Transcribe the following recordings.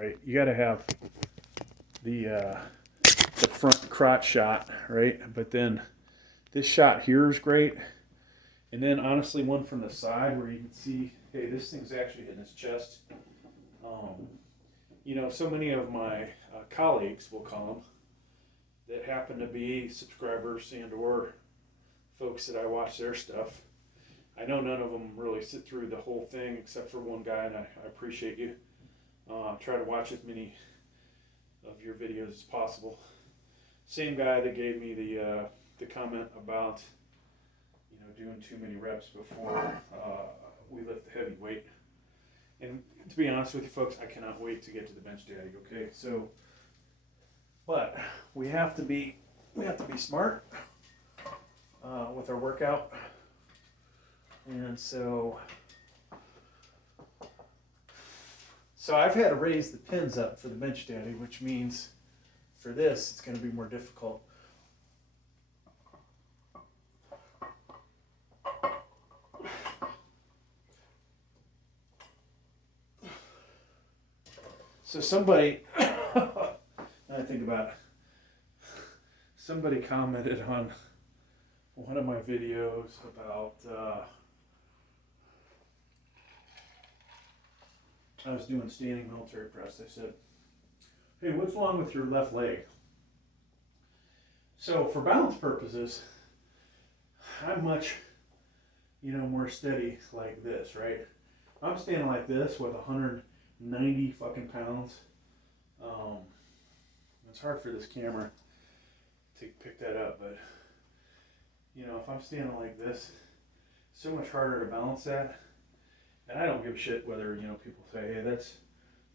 right? You got to have the front crotch shot, right? But then this shot here is great. And then honestly, one from the side where you can see, hey, this thing's actually hitting his chest. You know, so many of my colleagues, we'll call them, that happen to be subscribers and or folks that I watch their stuff. I know none of them really sit through the whole thing except for one guy, and I appreciate you. Try to watch as many of your videos as possible. Same guy that gave me the comment about, you know, doing too many reps before we lift the heavy weight. And to be honest with you folks, I cannot wait to get to the bench daddy. Okay, so, but we have to be smart with our workout, and so I've had to raise the pins up for the bench daddy, which means for this it's going to be more difficult. So somebody, I think about it, somebody commented on one of my videos about, I was doing standing military press. They said, hey, what's wrong with your left leg? So for balance purposes, I'm much, you know, more steady like this, right? I'm standing like this with 190 fucking pounds. It's hard for this camera to pick that up, but you know, if I'm standing like this, it's so much harder to balance that. And I don't give a shit whether, you know, people say, hey,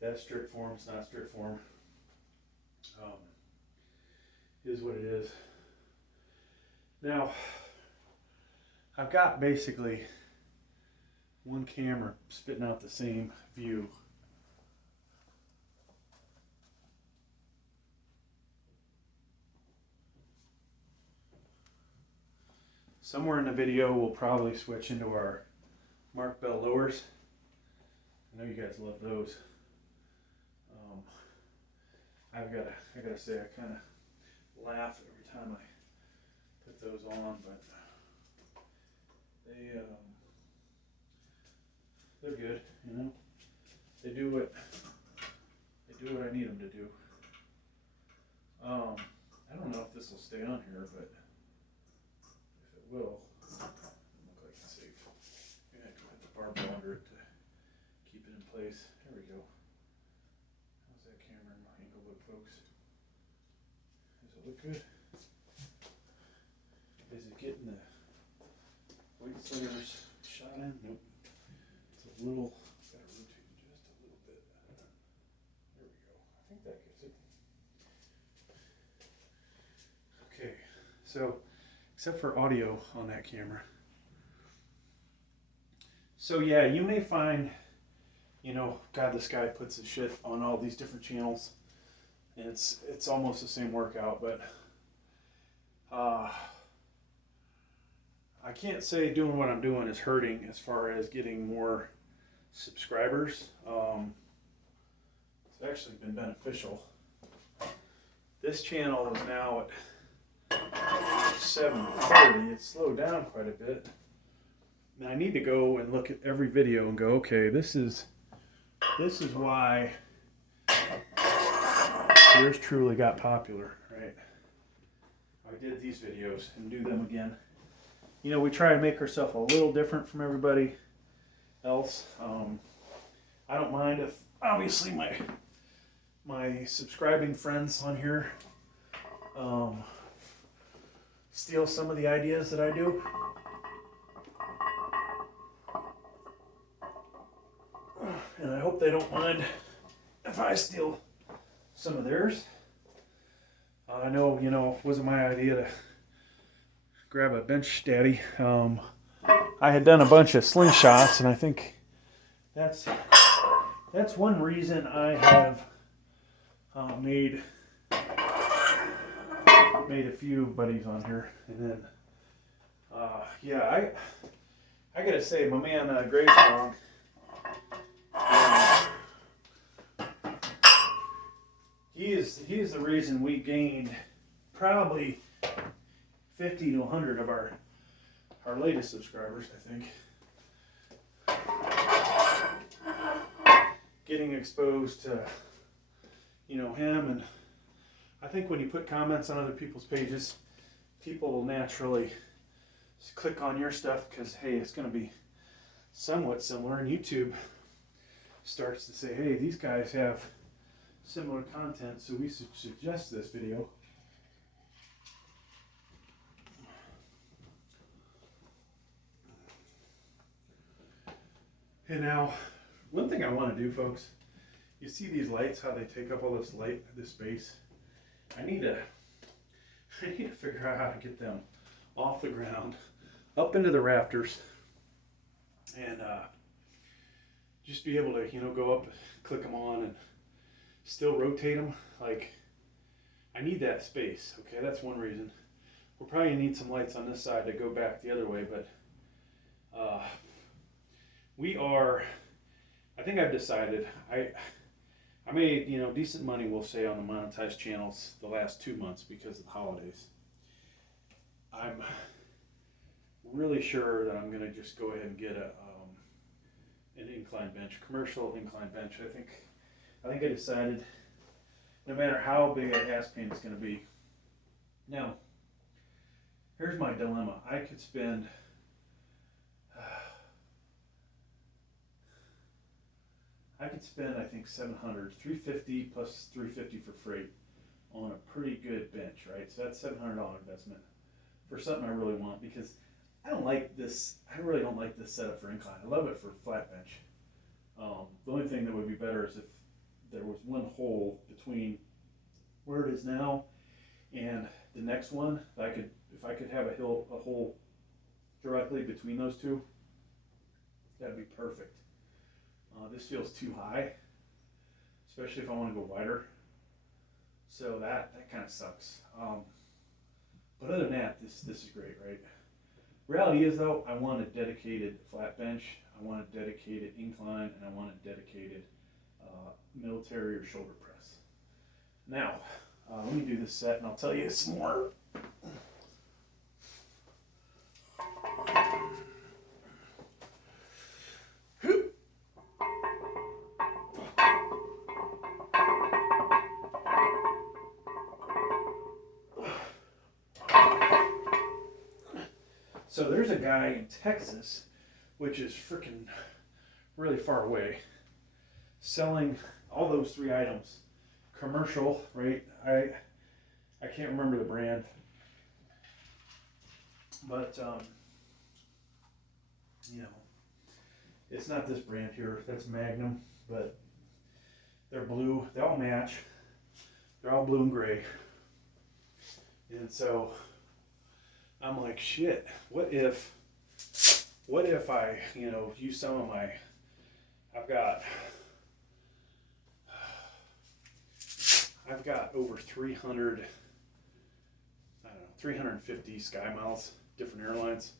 that's strict form, it's not strict form. It is what it is. Now, I've got basically one camera spitting out the same view. Somewhere in the video, we'll probably switch into our Mark Bell lowers. I know you guys love those. I gotta say, I kind of laugh every time I put those on, but they're good, you know. They do what I need them to do. I don't know if this will stay on here, but if it will, it'll look like it's safe. I'm gonna have to put the barbell under it to keep it in place. There we go. How's that camera angle look, folks? Does it look good? Is it getting the weight slingers shot in? Nope. It's a little, gotta rotate just a little bit. There we go. I think that gets it. Okay, so except for audio on that camera. So yeah, you may find, you know, God, this guy puts his shit on all these different channels, and it's almost the same workout, but I can't say doing what I'm doing is hurting as far as getting more subscribers. It's actually been beneficial. This channel is now at 730. It's slowed down quite a bit. And I need to go and look at every video and go, okay, this is why yours truly got popular, right? I did these videos and do them again. You know, we try to make ourselves a little different from everybody else. I don't mind if, obviously, my subscribing friends on here steal some of the ideas that I do. And I hope they don't mind if I steal some of theirs. I know, you know, it wasn't my idea to grab a bench daddy. I had done a bunch of slingshots, and I think that's one reason I have made a few buddies on here. And then, yeah, I gotta say, my man Gray's wrong. He is the reason we gained probably 50 to 100 of our latest subscribers, I think. Getting exposed to, you know, him, and I think when you put comments on other people's pages, people will naturally click on your stuff because, hey, it's going to be somewhat similar, and YouTube starts to say, hey, these guys have similar content, so we should suggest this video. And now, one thing I want to do, folks, you see these lights, how they take up all this space? I need to figure out how to get them off the ground, up into the rafters, and just be able to, you know, go up, click them on, and still rotate them. Like, I need that space. Okay, that's one reason. We'll probably need some lights on this side to go back the other way, but I think I've decided, I made, you know, decent money, we'll say, on the monetized channels the last 2 months because of the holidays. I'm really sure that I'm going to just go ahead and get an incline bench, commercial incline bench. I think I decided, no matter how big a gas pan is going to be. Now, here's my dilemma. I could spend I think 700, 350 plus 350 for freight on a pretty good bench, right? So that's $700 investment for something I really want, because I really don't like this setup for incline. I love it for flat bench. The only thing that would be better is if there was one hole between where it is now and the next one. If I could have a hole directly between those two, that'd be perfect. This feels too high, especially if I want to go wider. So that kind of sucks. But other than that, this is great, right? Reality is, though, I want a dedicated flat bench, I want a dedicated incline, and I want a dedicated military or shoulder press. Now, let me do this set, and I'll tell you some more. So there's a guy in Texas, which is freaking really far away, selling all those 3 items. Commercial, right? I can't remember the brand, but you know, it's not this brand here. That's Magnum, but they're blue. They all match. They're all blue and gray. And so I'm like, shit, what if I, you know, use some of my, I've got over 300, I don't know, 350 Sky Miles, different airlines.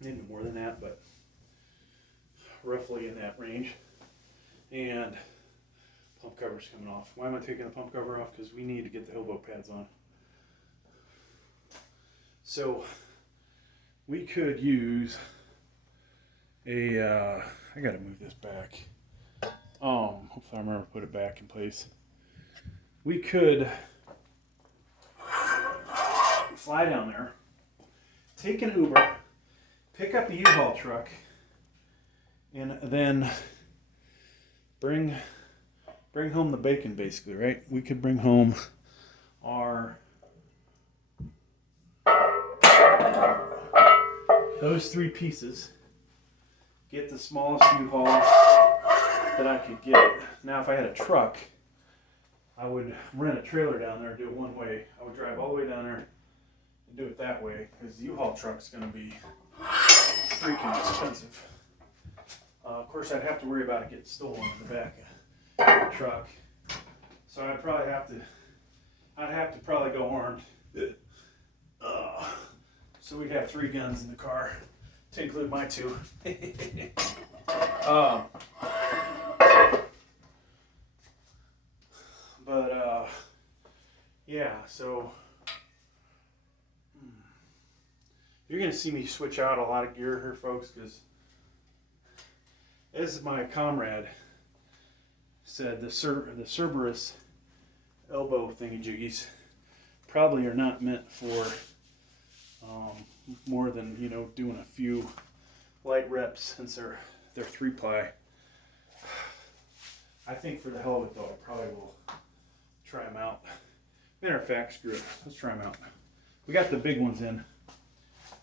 Maybe more than that, but roughly in that range. And pump cover's coming off. Why am I taking the pump cover off? Because we need to get the elbow pads on. So we could use I gotta move this back. Hopefully I remember to put it back in place. We could fly down there, take an Uber, pick up a U-Haul truck, and then bring home the bacon, basically, right? We could bring home those 3 pieces, get the smallest U-Haul that I could get. Now, if I had a truck, I would rent a trailer down there and do it one way. I would drive all the way down there and do it that way, because the U-Haul truck's going to be freaking expensive. Of course, I'd have to worry about it getting stolen in the back of the truck. So I'd have to probably go armed. So we'd have 3 guns in the car, to include my 2. yeah, so you're going to see me switch out a lot of gear here, folks, because as my comrade said, the Cerberus elbow thingy-jiggies probably are not meant for more than, you know, doing a few light reps, since they're 3-ply. I think for the hell of it, though, I probably will try them out. Matter of fact, screw it. Let's try them out. We got the big ones in.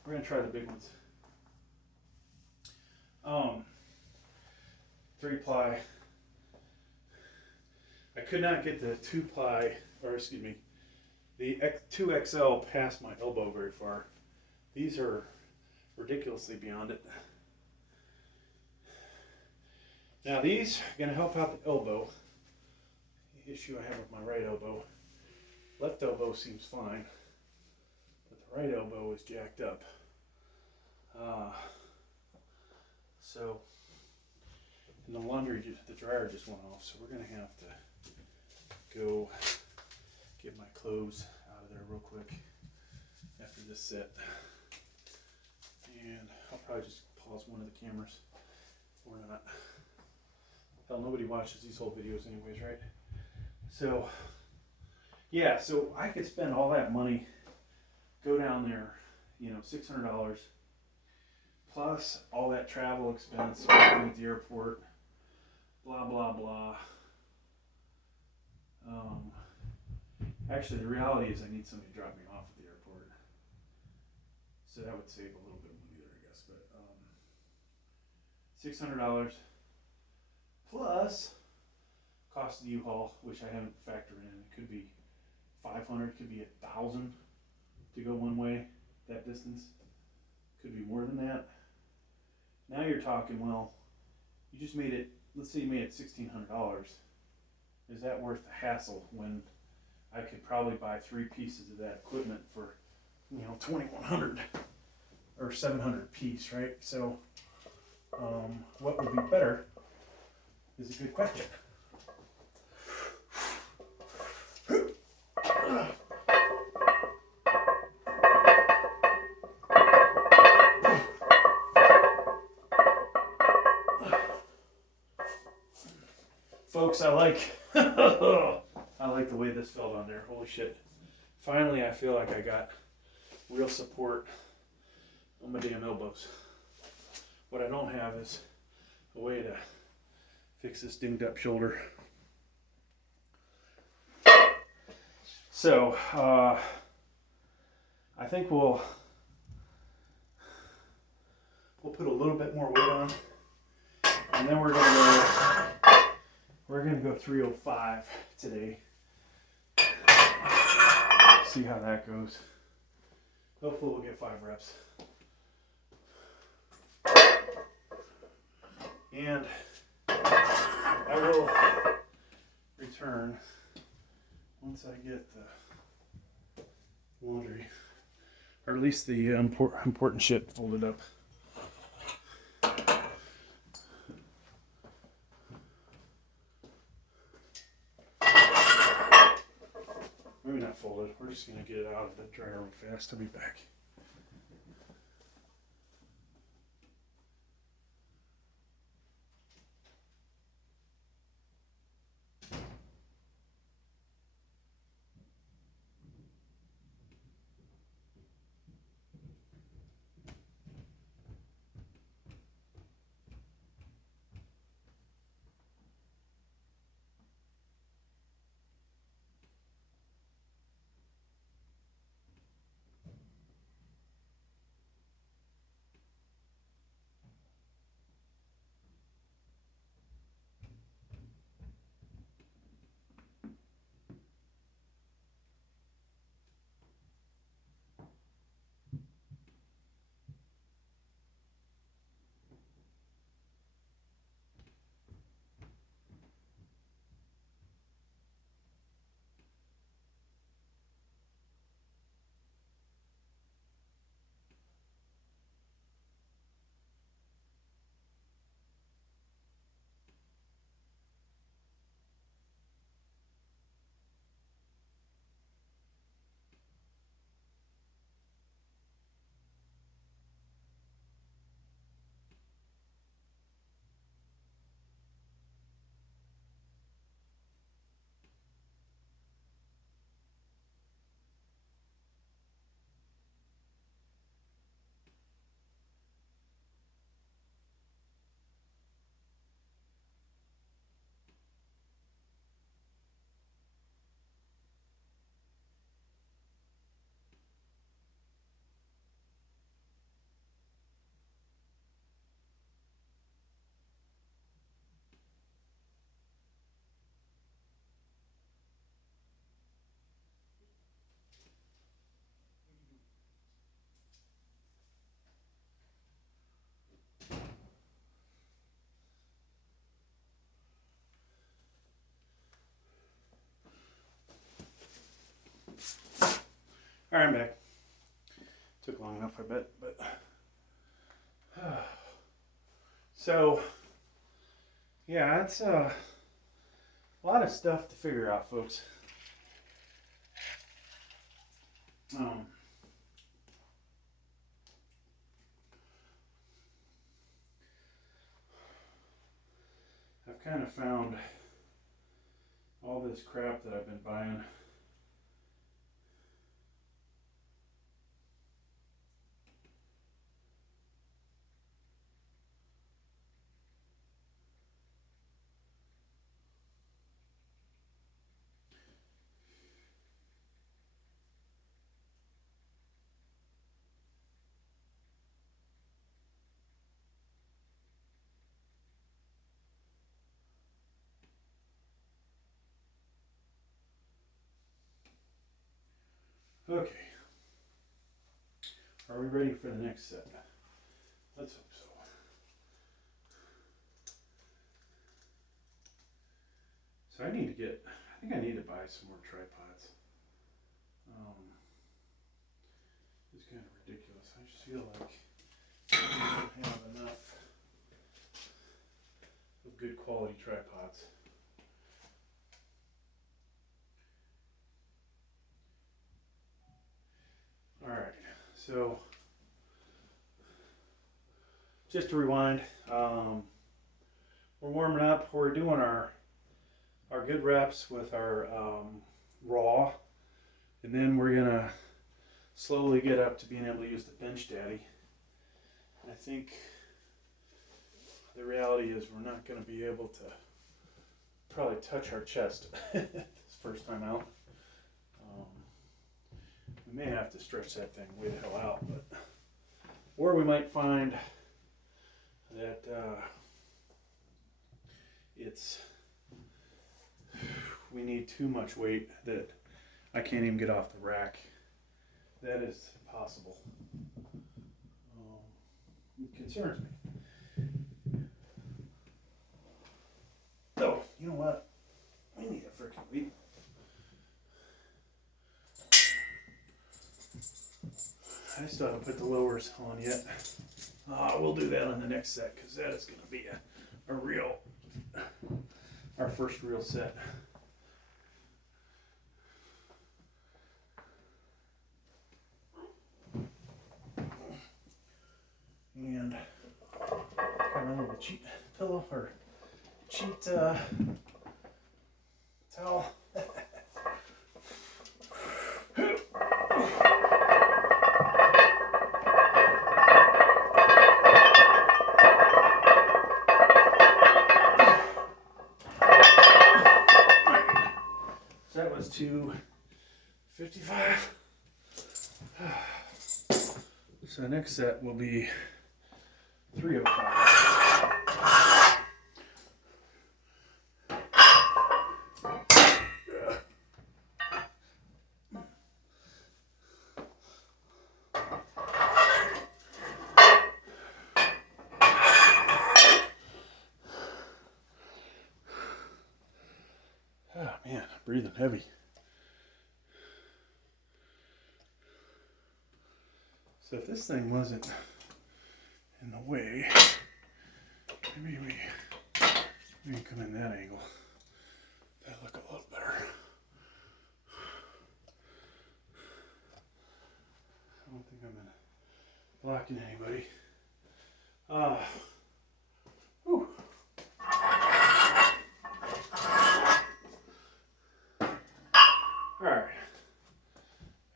We're gonna try the big ones. 3-ply. I could not get the 2-ply, or excuse me, the 2XL past my elbow very far. These are ridiculously beyond it. Now these are going to help out the elbow. The issue I have with my right elbow. Left elbow seems fine, but the right elbow is jacked up. So, and the the dryer just went off, so we're going to have to go get my clothes out of there real quick after this set. And I'll probably just pause one of the cameras or not. Hell, nobody watches these whole videos anyways, right? So, yeah, so I could spend all that money, go down there, you know, $600, plus all that travel expense, working at the airport, blah, blah, blah. Actually, the reality is I need somebody to drop me off at the airport. So that would save a little bit of money there, I guess. But $600 plus cost of the U-Haul, which I haven't factored in. It could be $500, it could be $1,000 to go one way that distance. Could be more than that. Now you're talking, well, you just made it. Let's say you made it $1,600. Is that worth the hassle when I could probably buy 3 pieces of that equipment for, you know, $2,100 or $700 a piece, right? So, what would be better is a good question. Folks, I like the way this felt on there. Holy shit. Finally, I feel like I got real support on my damn elbows. What I don't have is a way to fix this dinged up shoulder. So, I think we'll put a little bit more weight on, and then we're gonna go 305 today. See how that goes. Hopefully we'll get 5 reps. And I will return once I get the laundry, or at least the important shit folded up. Maybe not folded. We're just going to get it out of the dryer real fast. I'll be back. All right, I'm back. Took long enough, I bet, but so yeah, it's a lot of stuff to figure out, folks. I've kind of found all this crap that I've been buying. Okay. Are we ready for the next set? Let's hope so. So I think I need to buy some more tripods. It's kind of ridiculous. I just feel like I don't have enough of good quality tripods. All right, so just to rewind, we're warming up. We're doing our good reps with our raw, and then we're gonna slowly get up to being able to use the bench daddy. And I think the reality is we're not gonna be able to probably touch our chest this first time out. We may have to stretch that thing way the hell out, but or we might find that we need too much weight that I can't even get off the rack. That is possible. It concerns me. Oh, you know what? We need a freaking weight. I still haven't put the lowers on yet. We'll do that on the next set because that is going to be our first real set. And got a little cheap pillow or cheap towel. So that was 255. So next set will be 305. Oh man, I'm breathing heavy. So if this thing wasn't in the way, maybe we come in that angle. That'd look a little better. I don't think I'm blocking anybody. Whew. All right,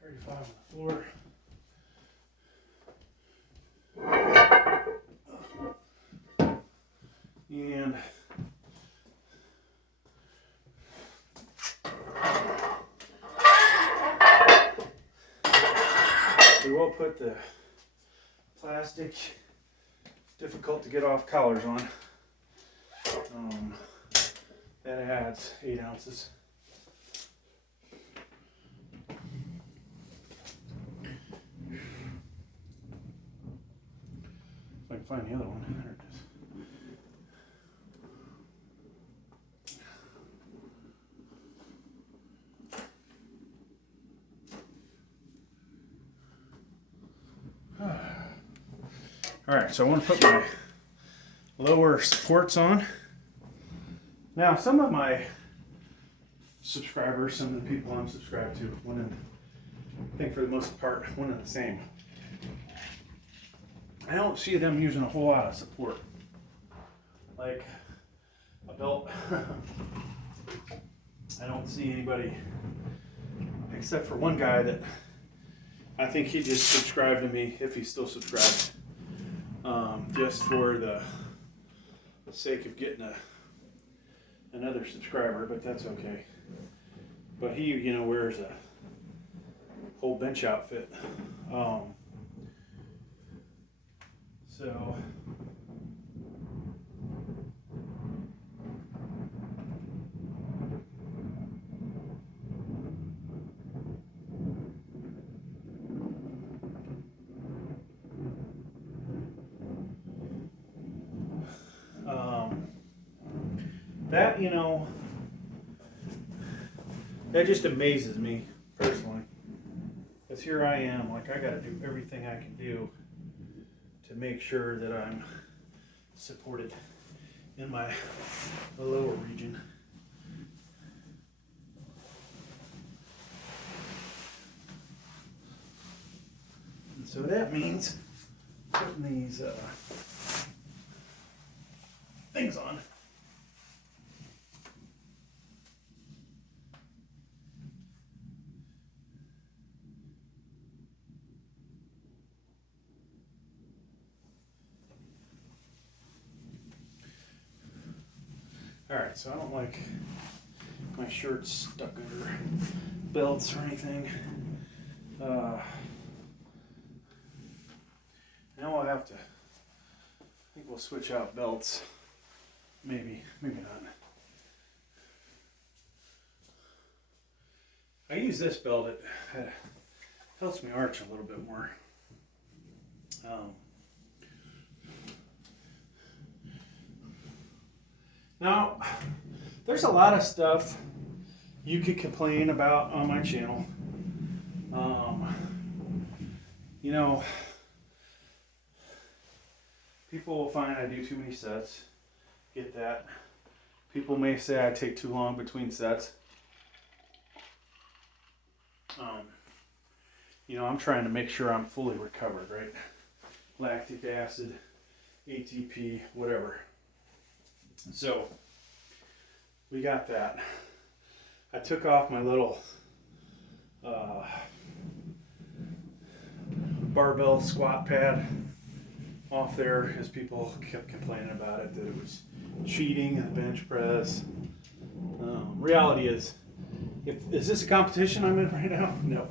35 on the floor. And we will put the plastic, difficult to get off collars on. That adds 8 ounces. If I can find the other one. There it is. All right, so I want to put my lower supports on. Now, some of my subscribers, some of the people I'm subscribed to, I think for the most part, one and the same. I don't see them using a whole lot of support. Like a belt. I don't see anybody, except for one guy that I think he just subscribed to me, if he's still subscribed, just for the sake of getting another subscriber, but that's okay. But he, wears a whole bench outfit. So that, that just amazes me personally. Because here I am, like I got to do everything I can do to make sure that I'm supported in the lower region. And so that means putting these things on. Alright, so I don't like my shirts stuck under belts or anything. Now I'll have to, I think we'll switch out belts. Maybe not. I use this belt, it helps me arch a little bit more. Now, there's a lot of stuff you could complain about on my channel. People will find I do too many sets. Get that. People may say I take too long between sets. I'm trying to make sure I'm fully recovered, right? Lactic acid, ATP, whatever. So, we got that. I took off my little barbell squat pad off there as people kept complaining about it, that it was cheating in the bench press. Reality is, is this a competition I'm in right now? No.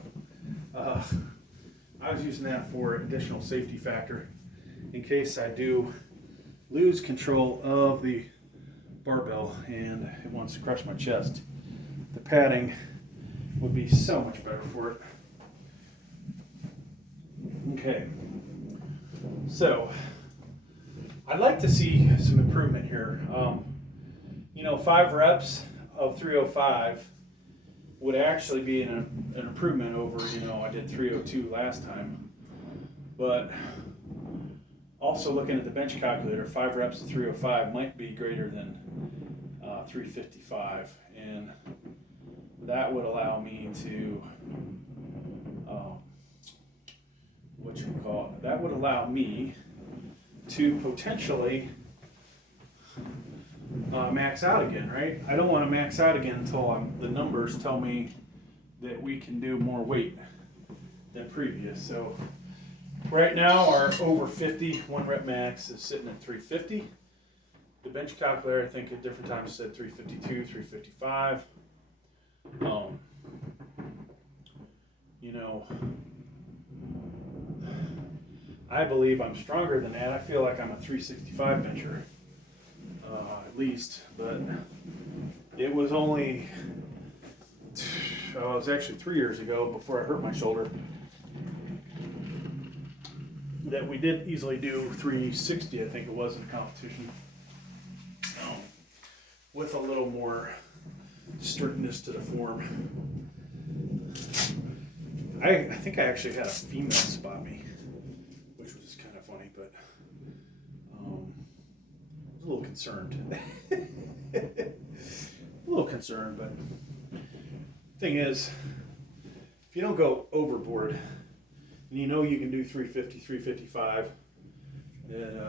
I was using that for additional safety factor in case I do lose control of the barbell and it wants to crush my chest. The padding would be so much better for it. Okay, so I'd like to see some improvement here. 5 reps of 305 would actually be an improvement over, I did 302 last time. But also looking at the bench calculator, 5 reps of 305 might be greater than 355, and that would allow me to that would allow me to potentially max out again, right? I don't want to max out again until the numbers tell me that we can do more weight than previous. So right now our over 50 1 rep max is sitting at 350. The bench calculator, I think at different times said 352, 355. I believe I'm stronger than that. I feel like I'm a 365 bencher, at least, but it was only, it was actually 3 years ago before I hurt my shoulder that we did easily do 360, I think it was, in a competition, with a little more sturdiness to the form. I think I actually had a female spot me, which was kind of funny, but little concerned. A little concerned, but thing is, if you don't go overboard, and you know you can do 350, 355, then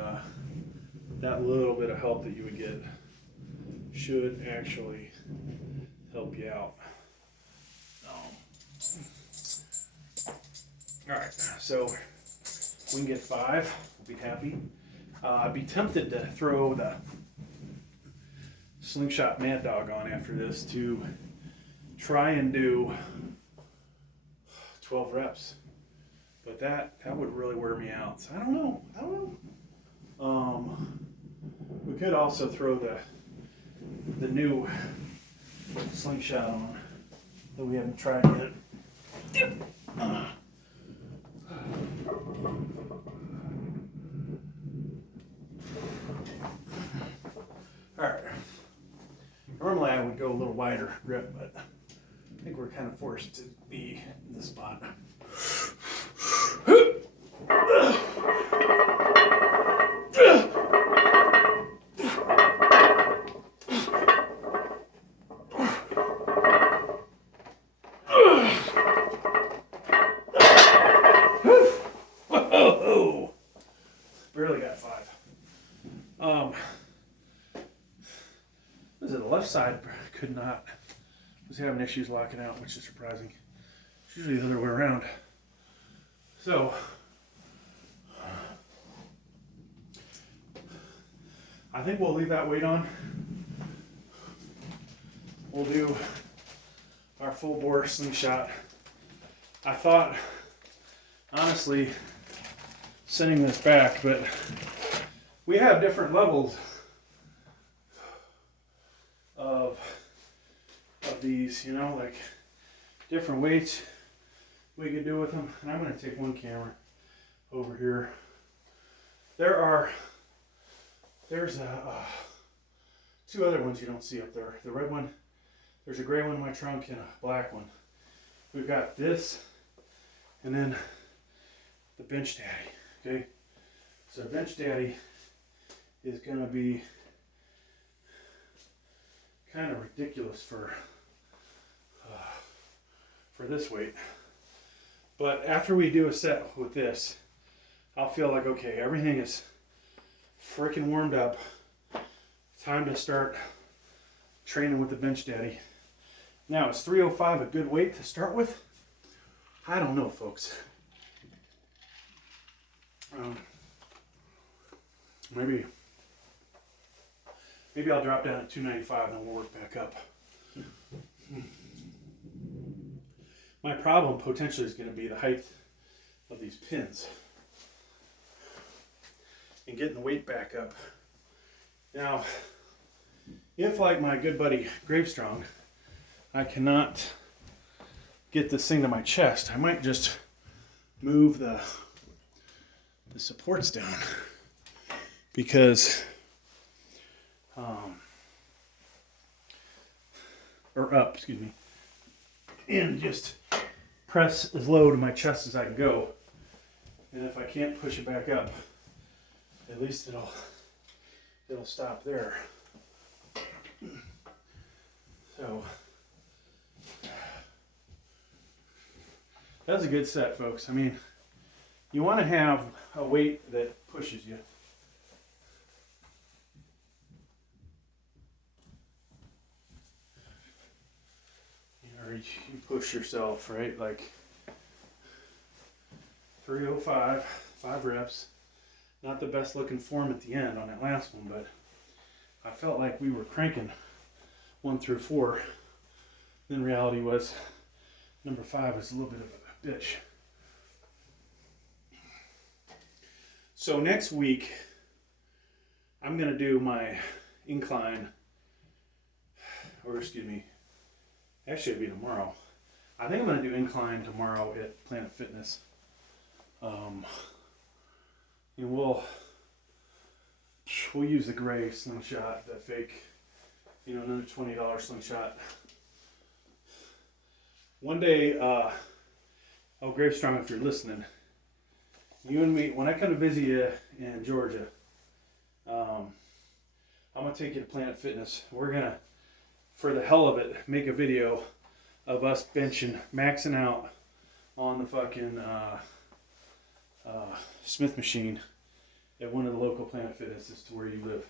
that little bit of help that you would get should actually help you out. All right, so we can get 5. We'll be happy. I'd be tempted to throw the Slingshot Mad Dog on after this to try and do 12 reps, but that would really wear me out. So I don't know. We could also throw the new Slingshot on that we haven't tried yet. Alright. Normally I would go a little wider grip, but I think we're kind of forced to be in this spot. Barely got 5. The left side was having issues locking out, which is surprising. It's usually the other way around. So, I think we'll leave that weight on. We'll do our full bore slingshot. I thought, honestly, sending this back, but we have different levels of these, you know, like different weights we could do with them. And I'm going to take one camera over here. There's 2 other ones you don't see up there. The red one, there's a gray one in my trunk and a black one. We've got this and then the Bench Daddy. Okay, so Bench Daddy is going to be kind of ridiculous for this weight. But after we do a set with this, I'll feel like, okay, everything is freaking warmed up. Time to start training with the Bench Daddy. Now, is 305 a good weight to start with? I don't know, folks. Maybe I'll drop down to 295 and then we'll work back up. My problem potentially is going to be the height of these pins and getting the weight back up. Now, if like my good buddy Gravestrong, I cannot get this thing to my chest, I might just move the supports down because or up, excuse me, and just press as low to my chest as I can go. And if I can't push it back up, at least it'll stop there. So that's a good set, folks. I mean, you want to have a weight that pushes you. Or you push yourself, right? Like 305, 5 reps. Not the best looking form at the end on that last one, but I felt like we were cranking 1 through 4. Then reality was number 5 was a little bit of a bitch. So next week, I'm going to do my incline, or excuse me, actually it'll be tomorrow. I think I'm going to do incline tomorrow at Planet Fitness. And we'll use the gray slingshot, that fake, another $20 slingshot. One day, Gravestrong, if you're listening, you and me, when I come to visit you in Georgia, I'm gonna take you to Planet Fitness. We're gonna, for the hell of it, make a video of us benching, maxing out on the fucking Smith machine at one of the local Planet Fitnesses to where you live.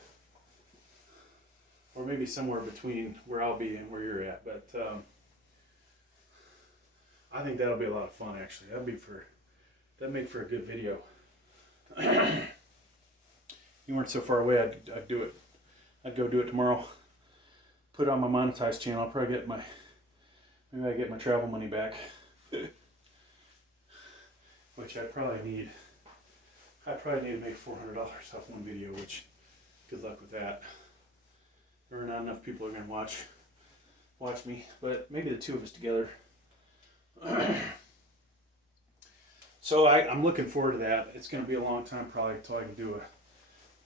Or maybe somewhere between where I'll be and where you're at. But I think that'll be a lot of fun, actually. That'd make for a good video. You weren't so far away, I'd do it. I'd go do it tomorrow. Put it on my monetized channel. I'll probably get maybe I get my travel money back. Which I probably need to make $400 off one video, which good luck with that. There are not enough people are gonna watch me, but maybe the two of us together. So I'm looking forward to that. It's gonna be a long time probably until I can do a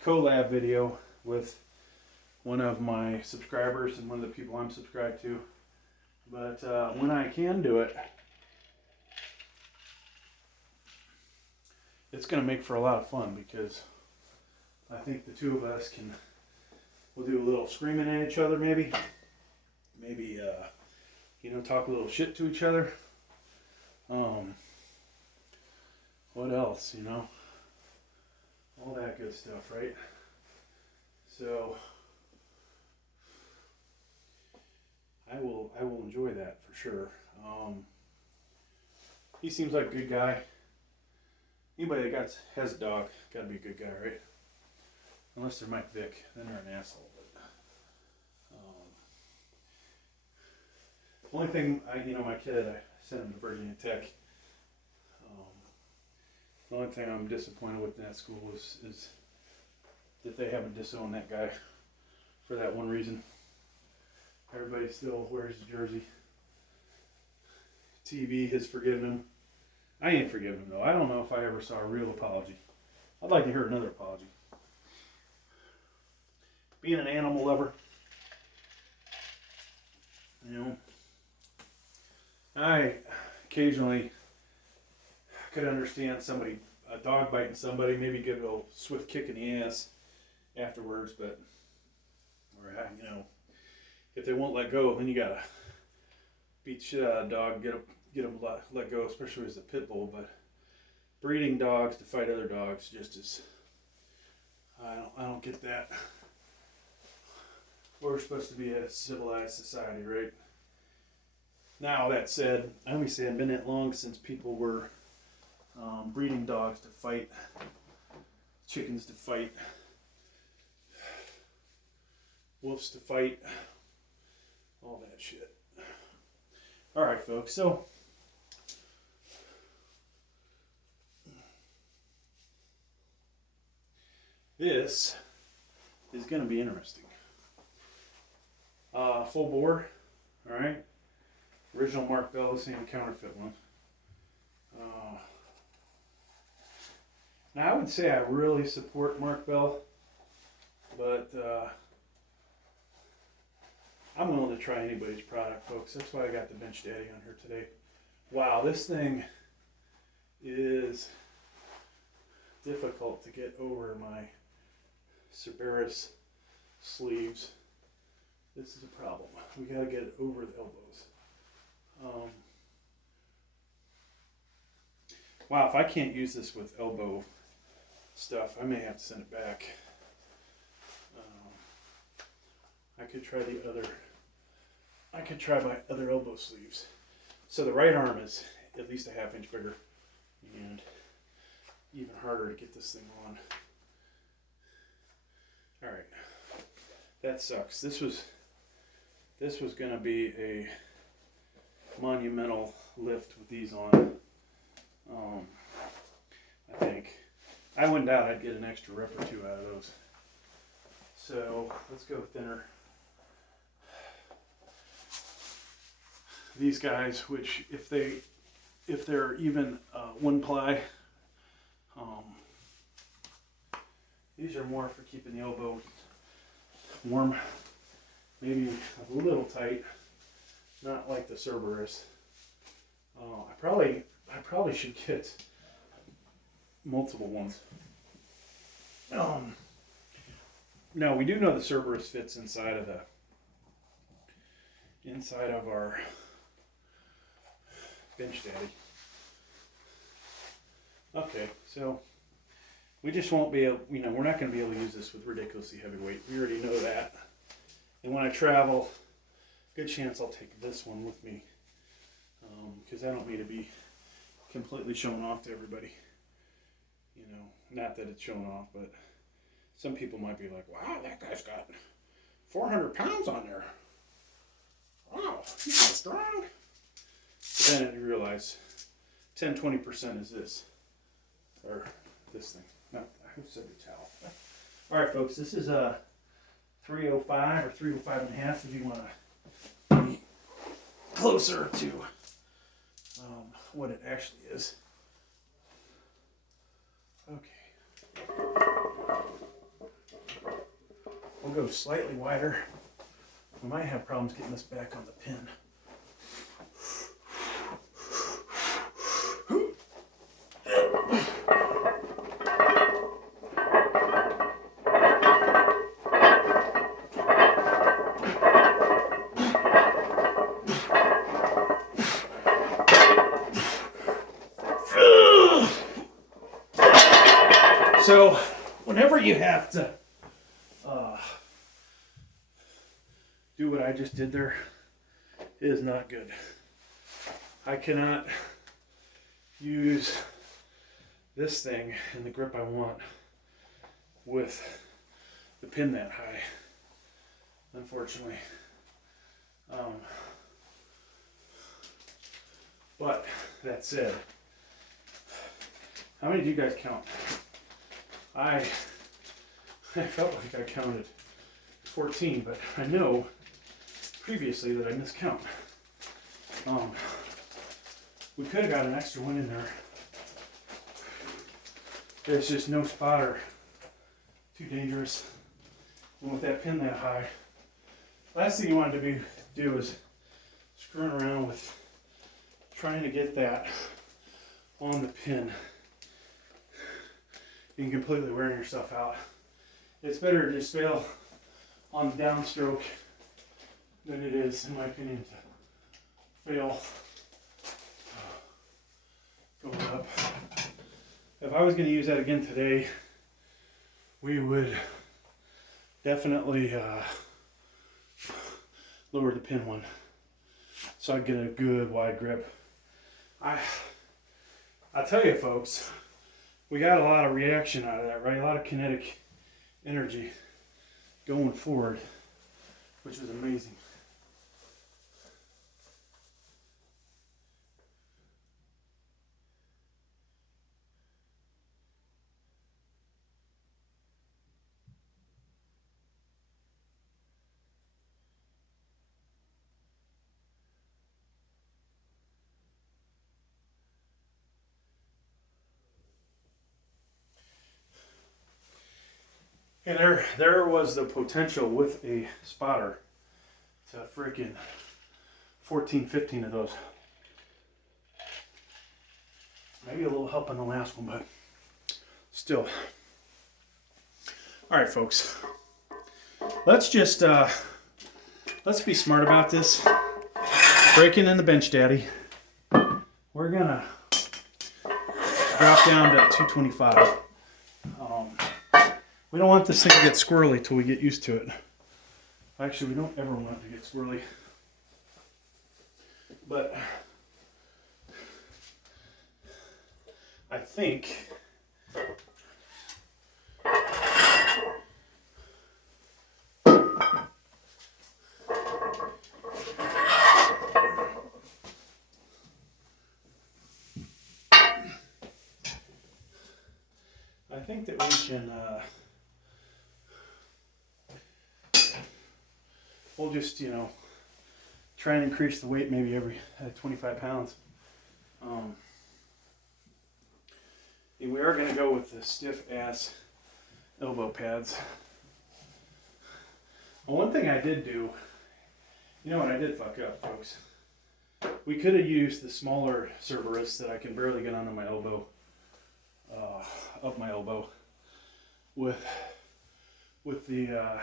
collab video with one of my subscribers and one of the people I'm subscribed to. But when I can do it, it's going to make for a lot of fun, because I think the two of us we'll do a little screaming at each other, maybe talk a little shit to each other. What else, all that good stuff, right? So I will enjoy that for sure. He seems like a good guy. Anybody that has a dog got to be a good guy, right? Unless they're Mike Vick, then they're an asshole. But only thing my kid, I sent him to Virginia Tech. The only thing I'm disappointed with in that school is that they haven't disowned that guy for that one reason. Everybody still wears his jersey. TV has forgiven him. I ain't forgiven him though. I don't know if I ever saw a real apology. I'd like to hear another apology. Being an animal lover, I occasionally could understand a dog biting somebody, maybe get a little swift kick in the ass afterwards, but if they won't let go, then you gotta beat the shit out of a dog, get them let go, especially as a pit bull. But breeding dogs to fight other dogs just is, I don't get that. We're supposed to be a civilized society, right? Now that said, I always say I've been that long since people were breeding dogs to fight, chickens to fight, wolves to fight, all that shit. All right, folks. So this is going to be interesting. Full bore, all right. Original Mark Bell, this ain't a counterfeit one. Now I would say I really support Mark Bell, but I'm willing to try anybody's product, folks. That's why I got the Bench Daddy on here today. Wow, this thing is difficult to get over my Cerberus sleeves. This is a problem. We gotta get it over the elbows. Wow, if I can't use this with elbow stuff, I may have to send it back. I could try my other elbow sleeves. So the right arm is at least a half inch bigger and even harder to get this thing on. All right, that sucks. This was gonna be a monumental lift with these on. I think I wouldn't doubt I'd get an extra rep or two out of those. So let's go thinner. These guys, which if they're even one ply, these are more for keeping the elbow warm, maybe a little tight, not like the Cerberus. I probably should get multiple ones. Now we do know the Cerberus fits inside of our bench daddy. Okay, so we just won't be able, we're not going to be able to use this with ridiculously heavy weight. We already know that. And when I travel, good chance I'll take this one with me, because I don't mean to be completely showing off to everybody. Not that it's showing off, but some people might be like, wow, that guy's got 400 pounds on there. Wow, he's so strong. But then you realize 10-20% is this, or this thing. No, who said the towel? All right, folks, this is a 305 or 305 and a half if you want to be closer to what it actually is. Okay. We'll go slightly wider. We might have problems getting this back on the pin. So, whenever you have to do what I just did there, it is not good. I cannot use this thing in the grip I want with the pin that high, unfortunately. But that said, how many did you guys count? I felt like I counted 14, but I know previously that I miscount. We could have got an extra one in there. There's just no spotter. Too dangerous. And with that pin that high, last thing you want to do is screwing around with trying to get that on the pin. You can completely wearing yourself out. It's better to just fail on the downstroke than it is, in my opinion, to fail going up. If I was going to use that again today, we would definitely lower the pin one so I'd get a good wide grip. I tell you, folks, we got a lot of reaction out of that, right? A lot of kinetic energy going forward, which was amazing. And there was the potential with a spotter to freaking 14, 15 of those. Maybe a little help on the last one, but still. All right, folks. Let's just, let's be smart about this. Breaking in the bench daddy. We're gonna drop down to 225. We don't want this thing to get squirrely till we get used to it. Actually, we don't ever want it to get squirrely. But I think that we can we'll just, try and increase the weight maybe every 25 pounds. And we are going to go with the stiff ass elbow pads. Well, one thing I did do, what I did fuck up, folks. We could have used the smaller Cerberus that I can barely get onto my elbow, up my elbow, with with the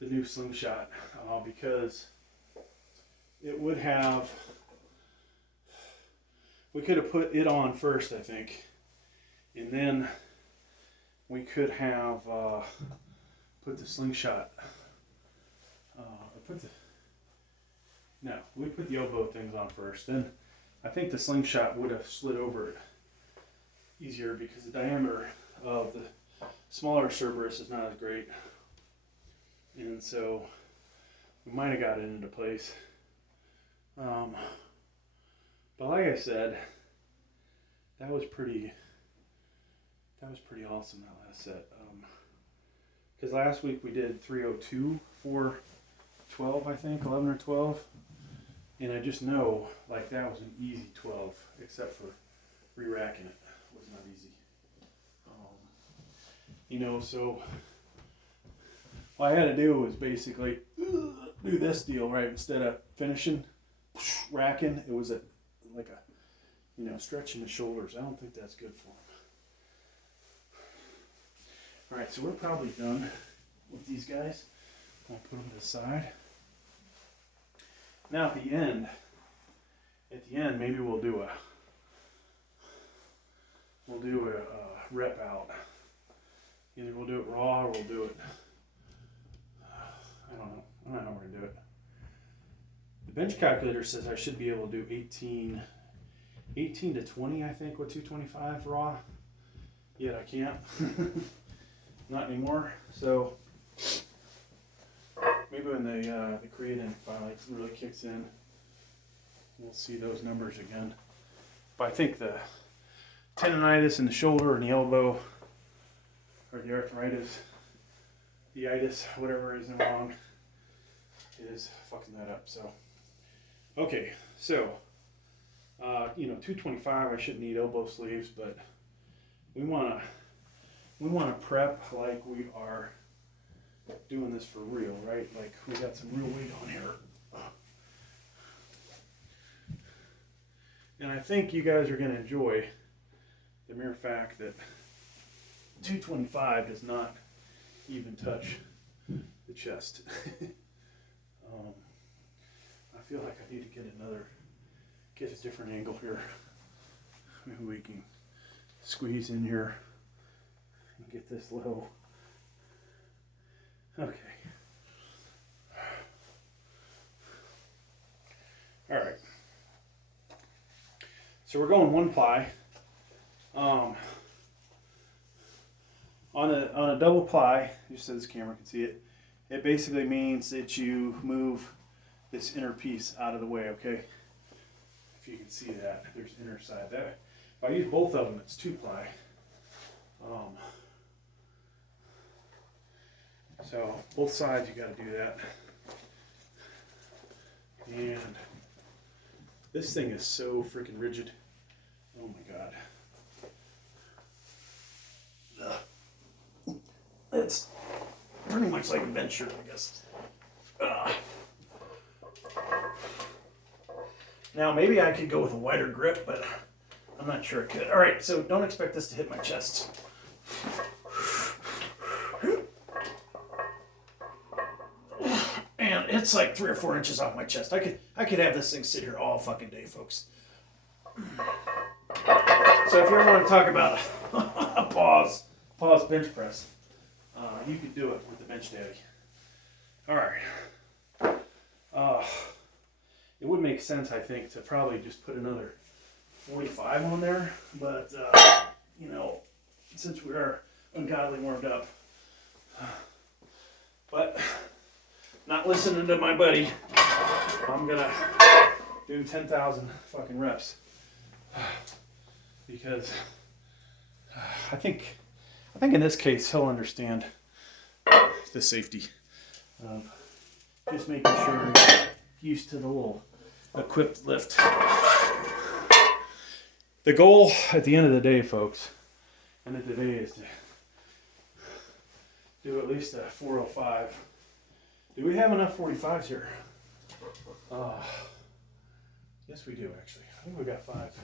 new slingshot, because it would have, we could have put it on first, I think, and then we could have put the slingshot, we put the elbow things on first. Then I think the slingshot would have slid over it easier because the diameter of the smaller Cerberus is not as great. And so we might have got it into place. But like I said, that was pretty awesome, that last set. Because last week we did 302 for 12, I think, 11 or 12. And I just know, like, that was an easy 12, except for re-racking it. It was not easy. So what I had to do was basically do this deal, right? Instead of finishing, racking, it was like a, stretching the shoulders. I don't think that's good for them. All right, so we're probably done with these guys. I'll put them to the side. Now at the end, maybe we'll do a rep out. Either we'll do it raw or we'll do it, I don't know how we're gonna do it. The bench calculator says I should be able to do 18 to 20, I think, with 225 raw. Yet I can't. Not anymore. So maybe when the creatine finally really kicks in, we'll see those numbers again. But I think the tendonitis in the shoulder and the elbow, or the arthritis, the itis, whatever is wrong, is fucking that up. So, okay, so 225. I shouldn't need elbow sleeves, but we wanna prep like we are doing this for real, right? Like we got some real weight on here. And I think you guys are going to enjoy the mere fact that 225 does not even touch the chest. I feel like I need to get a different angle here. Maybe we can squeeze in here and get this low. Okay. All right. So we're going one ply. On a double ply, just so this camera can see it, it basically means that you move this inner piece out of the way, okay? If you can see that, there's inner side there. If I use both of them, it's two ply. So both sides you got to do that. And this thing is so freaking rigid. Oh my god. It's pretty much like a bench shirt, I guess. Now maybe I could go with a wider grip, but I'm not sure I could. All right, so don't expect this to hit my chest. And it's like 3 or 4 inches off my chest. I could have this thing sit here all fucking day, folks. So if you ever want to talk about a pause bench press, you could do it with the Bench Daddy. All right. It would make sense, I think, to probably just put another 45 on there, but since we are ungodly warmed up, but not listening to my buddy, I'm gonna do 10,000 fucking reps because I think in this case he'll understand the safety of just making sure he's used to the little equipped lift. The goal at the end of the day, folks, is to do at least a 405. Do we have enough 45s here? Yes, we do, actually. I think we got 5.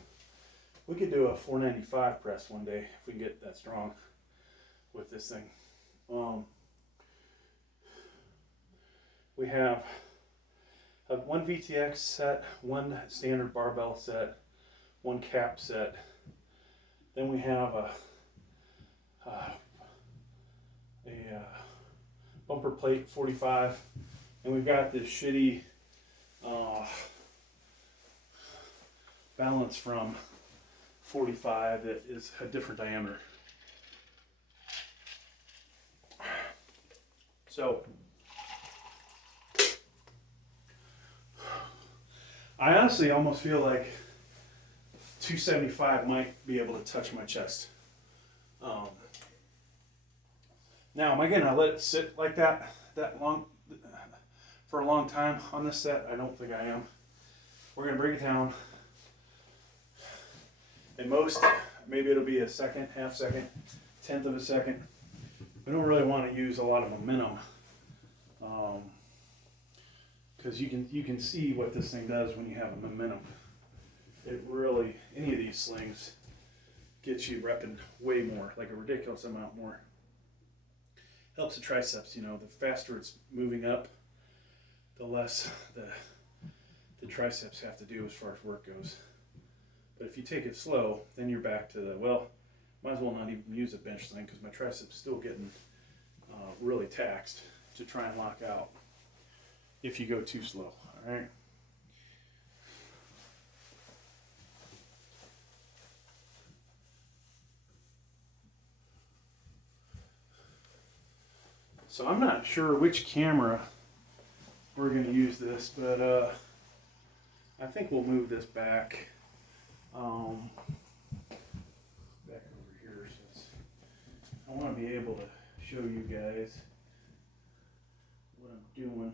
We could do a 495 press one day if we can get that strong with this thing. We have one VTX set, one standard barbell set, one cap set. Then we have a bumper plate 45, and we've got this shitty balance from 45 that is a different diameter. So I honestly almost feel like 275 might be able to touch my chest. Now, am I gonna let it sit like that long for a long time on this set? I don't think I am. We're gonna break it down. At most, maybe it'll be a second, half second, 1/10 of a second. We don't really want to use a lot of momentum, because you can see what this thing does when you have a momentum. It really, any of these slings gets you repping way more, like a ridiculous amount more. Helps the triceps, you know, the faster it's moving up, the less the triceps have to do as far as work goes. But if you take it slow, then you're back to the, well, might as well not even use a bench sling because my triceps still getting really taxed to try and lock out if you go too slow, all right? So I'm not sure which camera we're going to use this, but I think we'll move this back over here, since I want to be able to show you guys what I'm doing.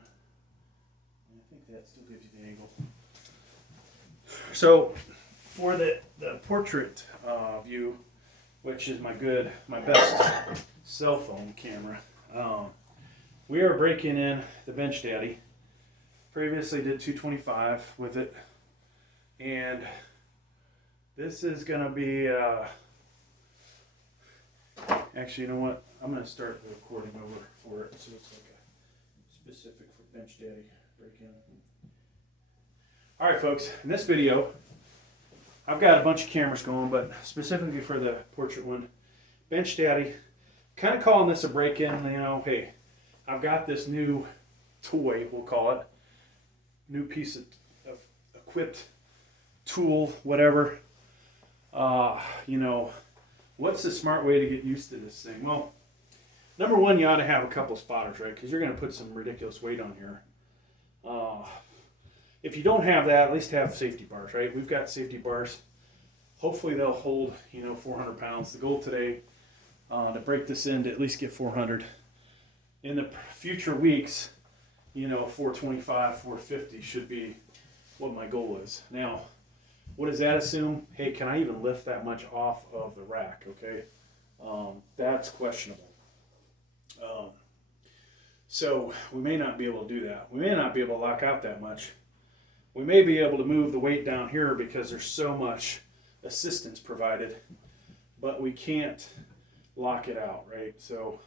And I think that still gives you the angle. So for the portrait view, which is my best cell phone camera, we are breaking in the Bench Daddy. Previously did 225 with it, and this is gonna be actually, you know what, I'm gonna start the recording over for it so it's like a specific for Bench Daddy break-in. Alright folks, in this video I've got a bunch of cameras going, but specifically for the portrait one, Bench Daddy, kind of calling this a break-in. You know, hey, I've got this new toy, we'll call it, new piece of equipped tool, whatever. You know, what's the smart way to get used to this thing? Well, number one, you ought to have a couple spotters, right? Because you're going to put some ridiculous weight on here. If you don't have that, at least have safety bars, right? We've got safety bars. Hopefully they'll hold, you know, 400 pounds. The goal today, to break this in, to at least get 400. In the future weeks, you know, 425, 450 should be what my goal is. Now, what does that assume? Hey, can I even lift that much off of the rack, okay? That's questionable. So we may not be able to do that. We may not be able to lock out that much. We may be able to move the weight down here because there's so much assistance provided, but we can't lock it out, right? So,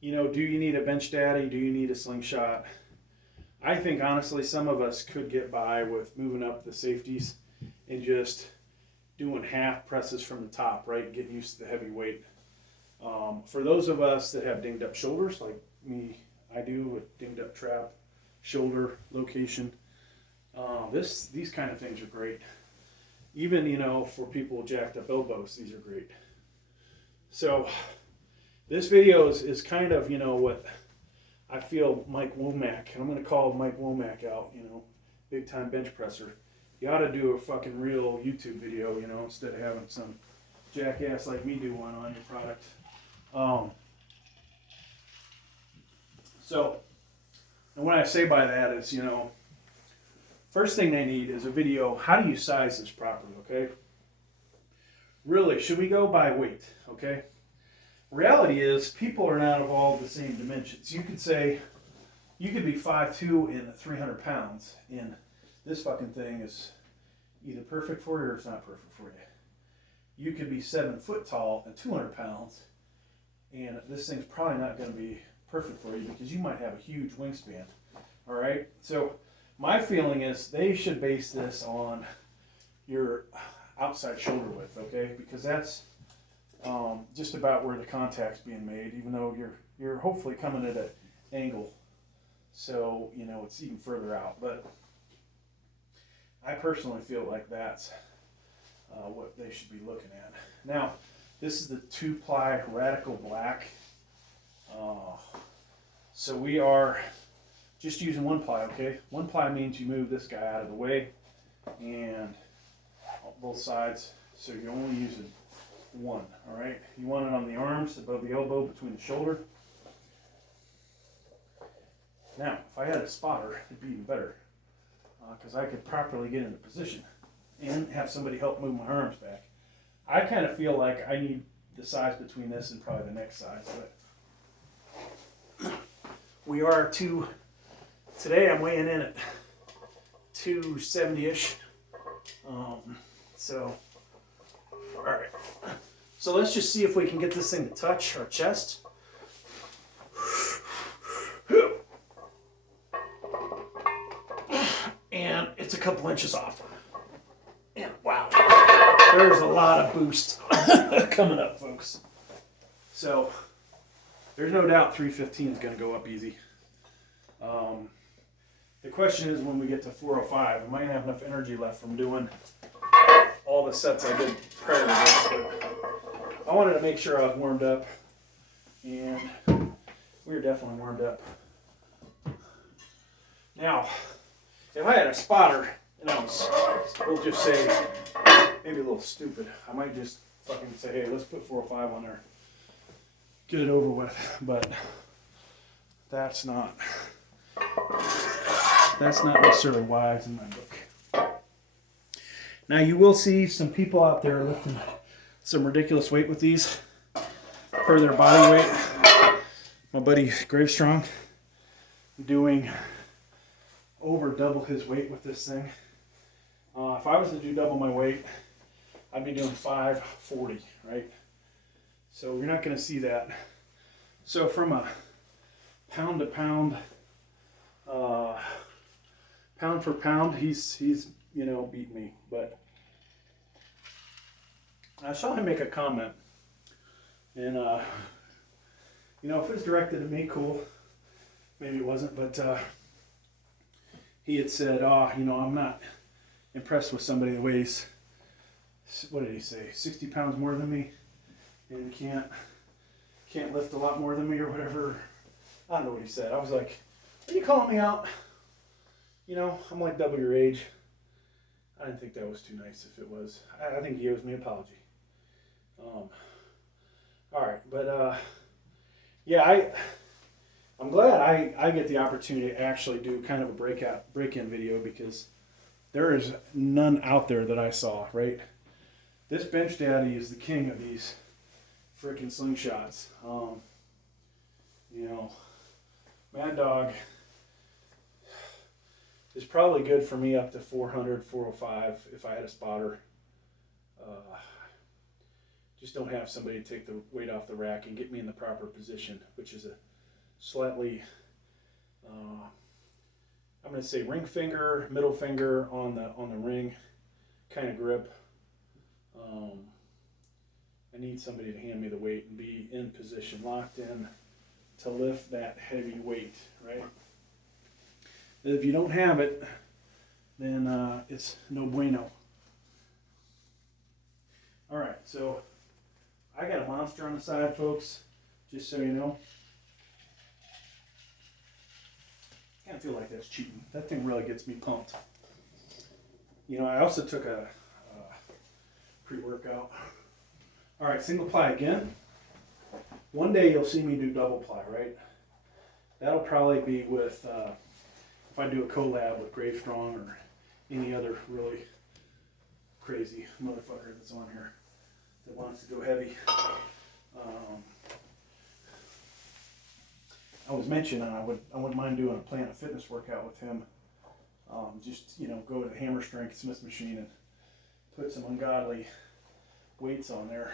you know, do you need a Bench Daddy? Do you need a slingshot? I think honestly some of us could get by with moving up the safeties and just doing half presses from the top, right? Getting used to the heavy weight. For those of us that have dinged up shoulders, like me, I do, with dinged up trap, shoulder location, these kind of things are great. Even, you know, for people with jacked up elbows, these are great. So this video is kind of, you know, what I feel Mike Womack, and I'm going to call Mike Womack out, you know, big time bench presser. You ought to do a fucking real YouTube video, you know, instead of having some jackass like me do one on your product. So, and what I say by that is, you know, first thing they need is a video. How do you size this properly, okay? Really, should we go by weight, okay? Reality is, people are not of all the same dimensions. You could say, you could be 5'2" and 300 pounds, and this fucking thing is either perfect for you or it's not perfect for you. You could be 7 foot tall and 200 pounds, and this thing's probably not going to be perfect for you because you might have a huge wingspan. All right, so my feeling is they should base this on your outside shoulder width, okay? Because that's just about where the contact's being made, even though you're hopefully coming at an angle, so you know it's even further out. But I personally feel like that's what they should be looking at. Now, this is the 2-ply Radical Black. So we are just using 1 ply, okay? 1 ply means you move this guy out of the way and both sides, so you're only using 1, all right? You want it on the arms, above the elbow, between the shoulder. Now, if I had a spotter, it'd be even better because I could properly get into position and have somebody help move my arms back. I kind of feel like I need the size between this and probably the next size, but we are today I'm weighing in at 270-ish. So, all right. So let's just see if we can get this thing to touch our chest. And it's a couple inches off. And wow, there's a lot of boost coming up, folks. So there's no doubt 315 is going to go up easy. The question is when we get to 405, am I going to have enough energy left from doing all the sets I did prior to this? But I wanted to make sure I was warmed up, and we were definitely warmed up. Now, if I had a spotter, and we'll just say, maybe a little stupid, I might just fucking say, hey, let's put 405 on there. Get it over with. But that's not necessarily wise in my book. Now you will see some people out there lifting some ridiculous weight with these per their body weight. My buddy Gravestrong doing over double his weight with this thing. If I was to do double my weight, I'd be doing 540, right? So you're not going to see that. So from a pound to pound, pound for pound, he's beat me. But I saw him make a comment, and if it was directed at me, cool. Maybe it wasn't, but he had said, I'm not impressed with somebody that weighs, what did he say, 60 pounds more than me, and can't lift a lot more than me or whatever. I don't know what he said. I was like, are you calling me out? I'm like double your age. I didn't think that was too nice if it was. I think he owes me an apology. All right, but yeah, I'm glad I get the opportunity to actually do kind of a break-in video because there is none out there that I saw, right? This Bench Daddy is the king of these freaking slingshots. Mad Dog is probably good for me up to 400, 405 if I had a spotter. Just don't have somebody take the weight off the rack and get me in the proper position, which is a slightly, I'm going to say ring finger, middle finger on the ring kind of grip. I need somebody to hand me the weight and be in position, locked in to lift that heavy weight, right? If you don't have it, then it's no bueno. All right, so I got a monster on the side, folks, just so you know. I kind of feel like that's cheating. That thing really gets me pumped. I also took a pre-workout. All right, single ply again. One day you'll see me do double ply, right? That'll probably be with, if I do a collab with Gravestrong or any other really crazy motherfucker that's on here that wants to go heavy. I was mentioning I wouldn't mind doing a Planet Fitness workout with him. Just go to the Hammer Strength Smith machine and put some ungodly weights on there.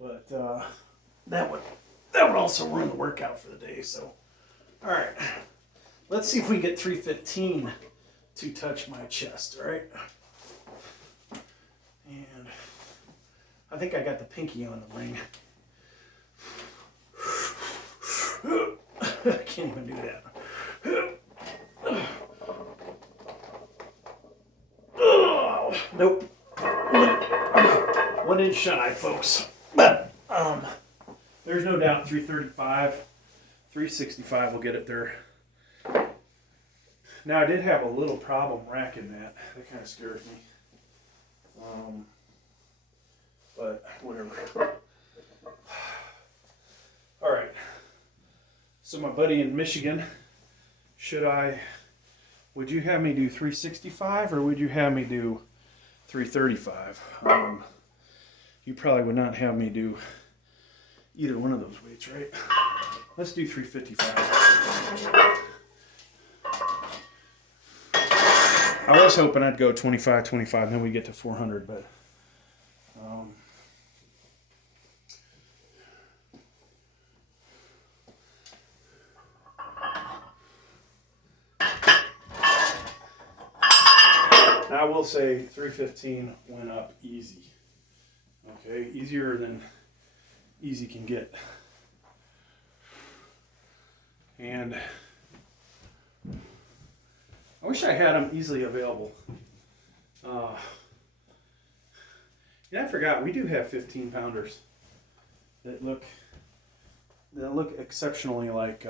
But that that would also ruin the workout for the day. So, all right, let's see if we can get 315 to touch my chest. All right, and I think I got the pinky on the ring. I can't even do that. Nope. 1 inch shy, folks. But there's no doubt 335, 365 will get it there. Now I did have a little problem racking that. That kind of scared me. But whatever. All right. So my buddy in Michigan, would you have me do 365 or would you have me do 335? You probably would not have me do either one of those weights, right? Let's do 355. I was hoping I'd go 25, 25, and then we get to 400, but I will say 315 went up easy. Okay, easier than easy can get. And I wish I had them easily available. Yeah, I forgot, we do have 15 pounders that look exceptionally like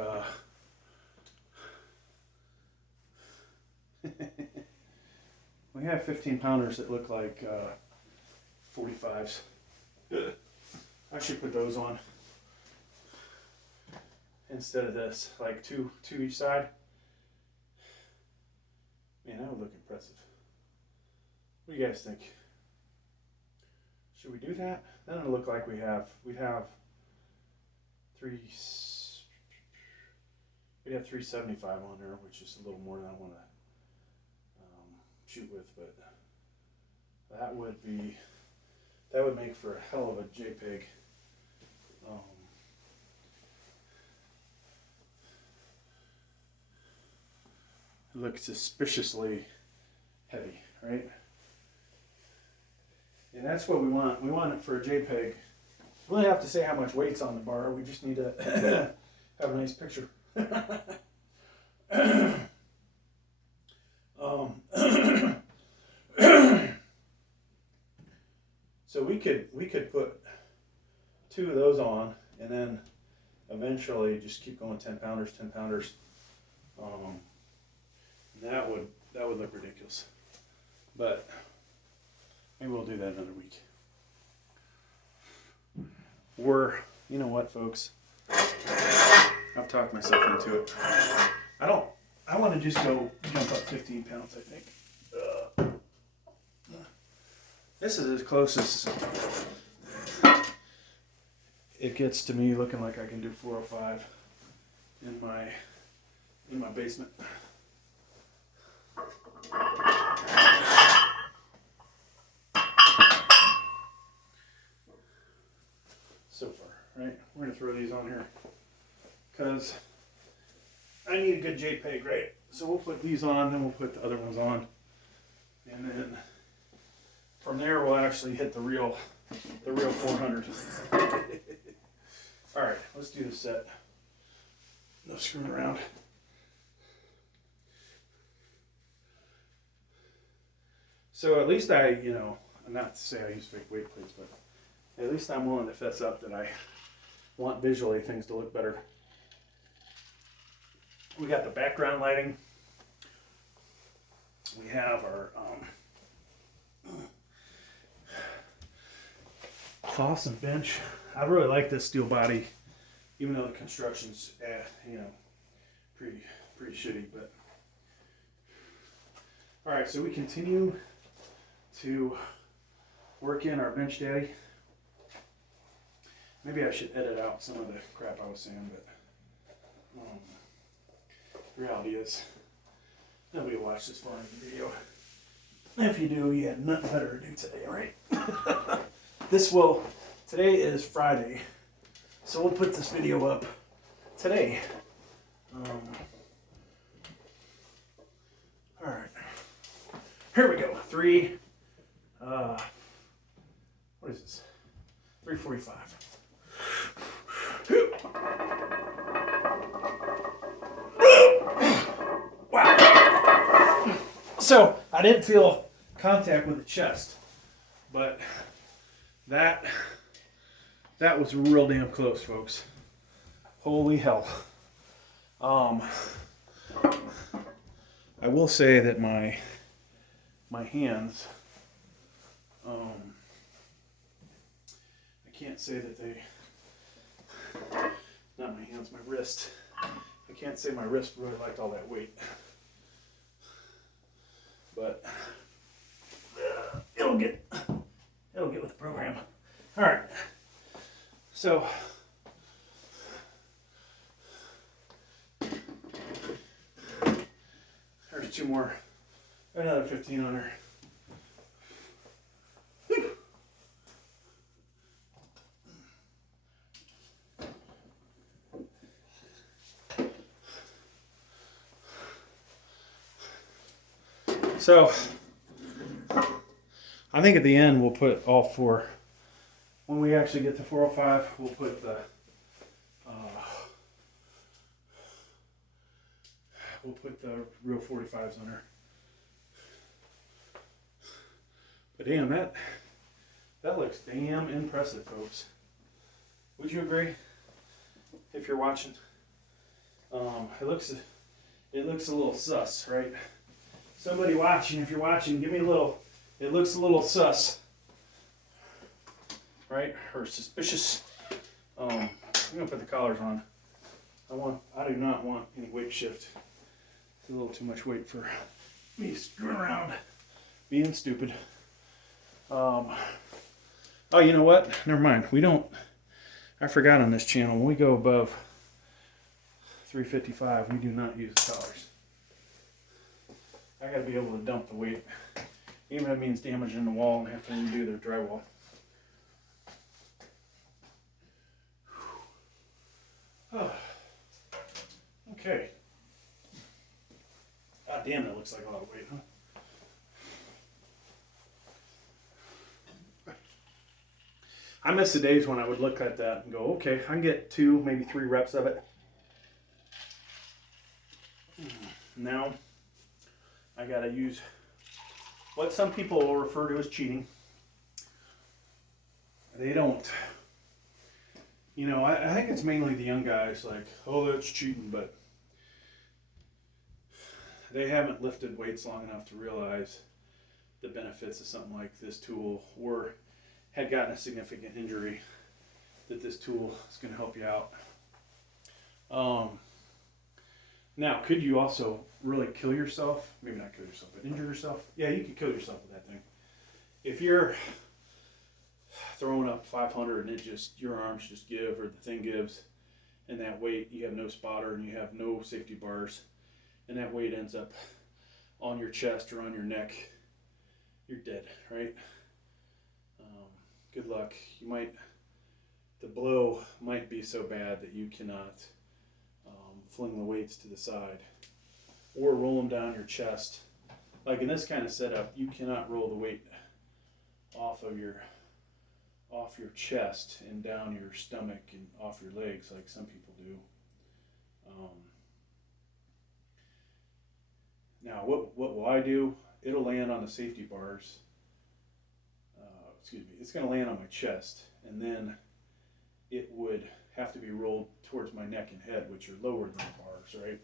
we have 15 pounders that look like 45s. I should put those on instead of this, like two each side. Man, that would look impressive. What do you guys think? Should we do that? Then it'll look like we'd have 375 on there, which is a little more than I want to shoot with, but that would make for a hell of a JPEG. It looks suspiciously heavy, right? And that's what we want. We want it for a JPEG. We don't have to say how much weight's on the bar. We just need to have a nice picture. So we could put 2 of those on, and then eventually just keep going 10 pounders, 10 pounders. That would look ridiculous, but maybe we'll do that another week. Or, you know what, folks? I've talked myself into it. I want to just go jump up 15 pounds, I think. This is as close as it gets to me looking like I can do 405 in my basement. So far, right? We're gonna throw these on here because I need a good JPEG, right? So we'll put these on, then we'll put the other ones on, and then from there we'll actually hit the real 400. All right, let's do the set. No screwing around. So at least not to say I use fake weight plates, but at least I'm willing to fess up that I want visually things to look better. We got the background lighting. We have our cloths and bench. I really like this steel body, even though the construction's pretty shitty. But all right, so we continue to work in our bench daddy. Maybe I should edit out some of the crap I was saying, but the reality is nobody will watch this far in the video. If you do, you had nothing better to do today, right? Today is Friday, So we'll put this video up today. All right, here we go. What is this? 3:45. Wow. So I didn't feel contact with the chest, but that was real damn close, folks. Holy hell. I will say that my hands, I can't say that they, not my hands, my wrist. I can't say my wrist really liked all that weight, but it'll get with the program. All right, so there's 2 more, another 15 on her. So I think at the end we'll put all 4. When we actually get to 405, we'll put the real 45s on her. But damn, that looks damn impressive, folks. Would you agree? If you're watching, it looks a little sus, right? Somebody watching, if you're watching, give me a little. It looks a little sus, right? Or suspicious. I'm gonna put the collars on. I do not want any weight shift. It's a little too much weight for me screwing around, being stupid. Oh, you know what? Never mind. I forgot on this channel, when we go above 355, we do not use collars. I gotta be able to dump the weight, even if it means damaging the wall and have to redo their drywall. Oh. Okay. God damn, that looks like a lot of weight, huh? I miss the days when I would look at that and go, okay, I can get 2, maybe 3 reps of it. Now, I gotta use what some people will refer to as cheating. They don't. You know, I think it's mainly the young guys like, oh, that's cheating, but they haven't lifted weights long enough to realize the benefits of something like this tool, or had gotten a significant injury, that this tool is going to help you out. Now, could you also really kill yourself? Maybe not kill yourself, but injure yourself? Yeah, you could kill yourself with that thing. If you're throwing up 500 and your arms just give, or the thing gives, and that weight, you have no spotter and you have no safety bars, and that weight ends up on your chest or on your neck, you're dead, right? Good luck. The blow might be so bad that you cannot fling the weights to the side or roll them down your chest. Like in this kind of setup, you cannot roll the weight off your chest and down your stomach and off your legs like some people do. Now, what will I do? It'll land on the safety bars. It's going to land on my chest, and then it would have to be rolled towards my neck and head, which are lower than the bars, right?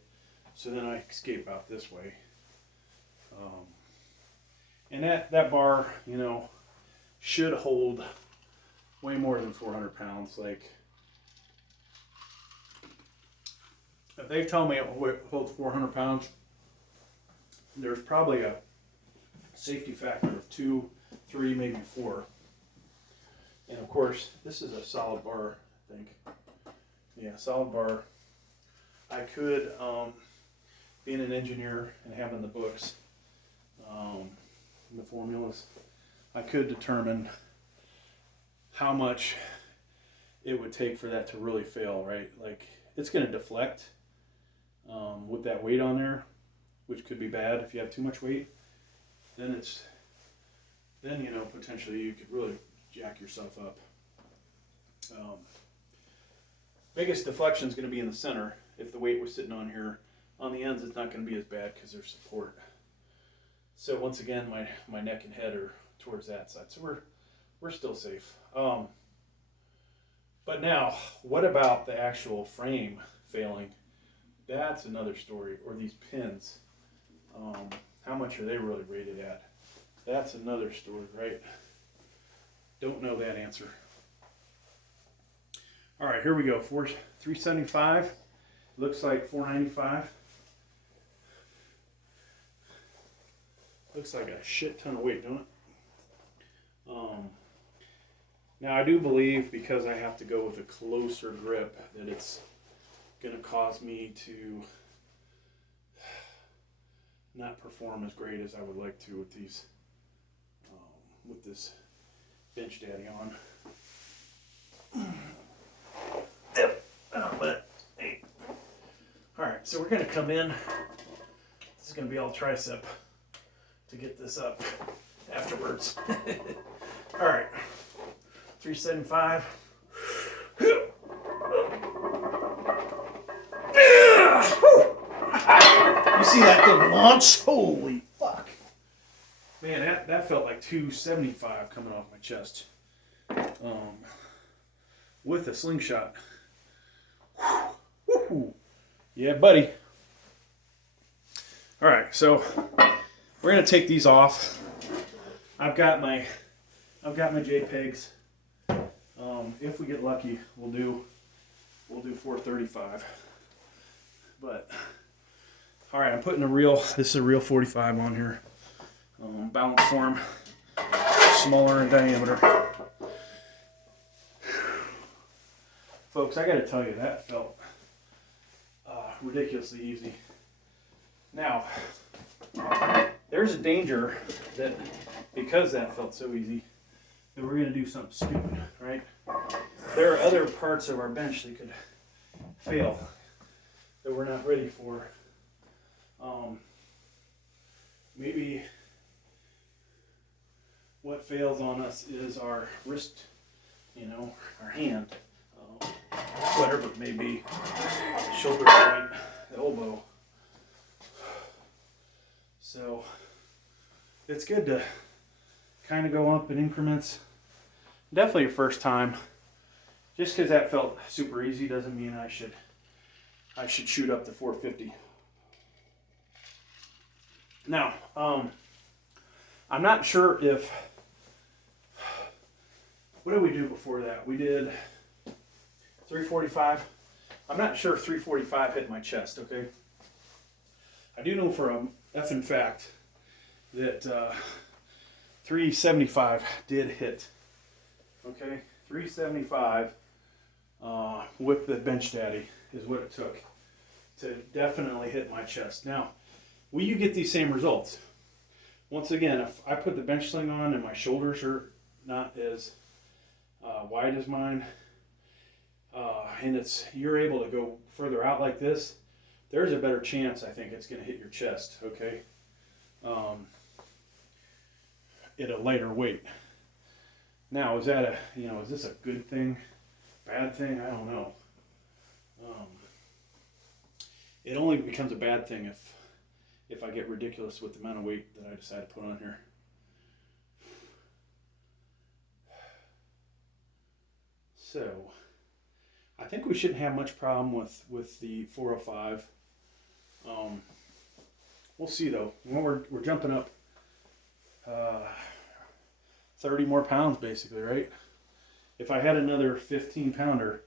So then I escape out this way. And that bar, should hold way more than 400 pounds. Like, if they tell me it holds 400 pounds, there's probably a safety factor of 2, 3, maybe 4. And of course, this is a solid bar, I think. Yeah, solid bar. I could, being an engineer and having the books, the formulas, I could determine how much it would take for that to really fail, right? Like it's going to deflect with that weight on there, which could be bad if you have too much weight. Then you know, potentially you could really jack yourself up. Biggest deflection is going to be in the center. If the weight was sitting on here, on the ends, it's not going to be as bad because there's support. So once again, my neck and head are towards that side, so we're still safe. But now, what about the actual frame failing? That's another story. Or these pins. How much are they really rated at? That's another story, right? Don't know that answer. All right, here we go. 375. Looks like 495. Looks like a shit ton of weight, don't it? Now I do believe, because I have to go with a closer grip, that it's going to cause me to not perform as great as I would like to with these, with this Bench Daddy on. Yep. Hey. All right, so we're going to come in. This is going to be all tricep to get this up afterwards. All right, 375. You see that thing launch? Holy fuck. Man, that felt like 275 coming off my chest. With a slingshot. Woo-hoo. Yeah, buddy. All right, so we're gonna take these off. I've got my JPEGs. If we get lucky, we'll do 435. But all right, I'm putting this is a real 45 on here. Balance form, smaller in diameter. Folks, I gotta tell you, that felt ridiculously easy. Now, there's a danger that because that felt so easy, that we're gonna do something stupid, right? There are other parts of our bench that could fail that we're not ready for. Maybe what fails on us is our wrist, our hand, whatever it may be, the shoulder joint, the elbow. So it's good to kind of go up in increments. Definitely your first time. Just because that felt super easy doesn't mean I should shoot up to 450. Now, I'm not sure if, what did we do before that? We did 345. I'm not sure if 345 hit my chest, okay? I do know for a effing fact that 375 did hit, okay? 375 with the Bench Daddy is what it took to definitely hit my chest. Now, will you get these same results? Once again, if I put the bench sling on and my shoulders are not as wide as mine, and you're able to go further out like this, there's a better chance I think it's going to hit your chest, okay? At a lighter weight. Now, is this a good thing, bad thing? I don't know. It only becomes a bad thing if I get ridiculous with the amount of weight that I decide to put on here. So, I think we shouldn't have much problem with the 405. We'll see though. When we're jumping up 30 more pounds basically, right? If I had another 15 pounder,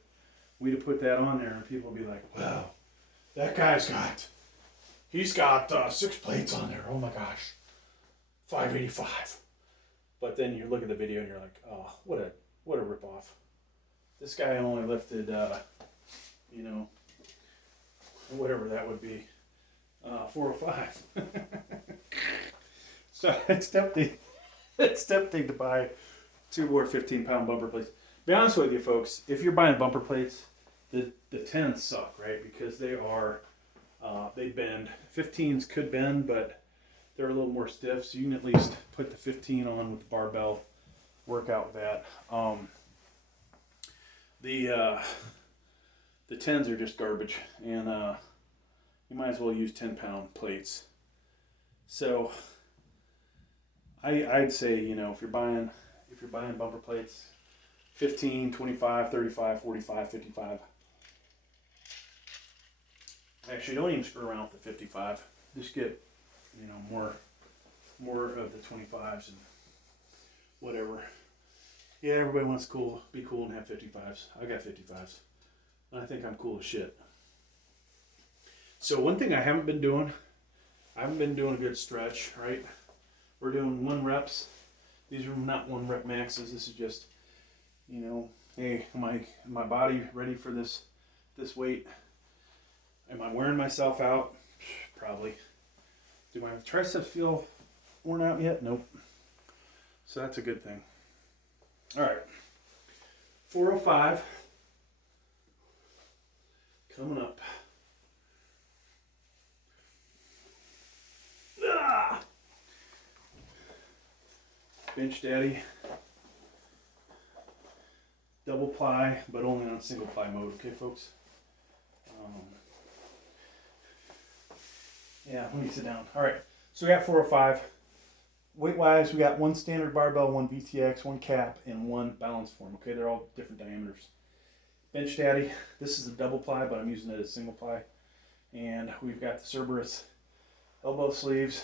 we'd have put that on there and people would be like, wow, that guy's he's got 6 plates on there. Oh my gosh, 585. But then you look at the video and you're like, oh, what a ripoff. This guy only lifted, whatever that would be, 405. So it's tempting. It's tempting to buy 2 more 15-pound bumper plates. be honest with you, folks, if you're buying bumper plates, the 10s suck, right? Because they are, they bend. 15s could bend, but they're a little more stiff, so you can at least put the 15 on with the barbell, work out with that. The 10s are just garbage, and you might as well use 10-pound plates. So I'd say, you know, if you're buying bumper plates, 15, 25, 35, 45, 55. Actually, don't even screw around with the 55. Just get, you know, more of the 25s and whatever. Yeah, everybody wants to be cool and have 55s. I got 55s. And I think I'm cool as shit. So one thing I haven't been doing a good stretch, right? We're doing 1 reps. These are not 1 rep maxes. This is just, you know, hey, am my body ready for this weight? Am I wearing myself out? Probably. Do my triceps feel worn out yet? Nope. So that's a good thing. All right. 405. Coming up. Bench Daddy. Double ply, but only on single ply mode, okay, folks? Yeah, let me sit down. All right, so we got 405. Weight-wise, we got 1 standard barbell, 1 VTX, 1 cap, and 1 balance form. Okay, they're all different diameters. Bench Daddy, this is a double ply, but I'm using it as single ply. And we've got the Cerberus elbow sleeves,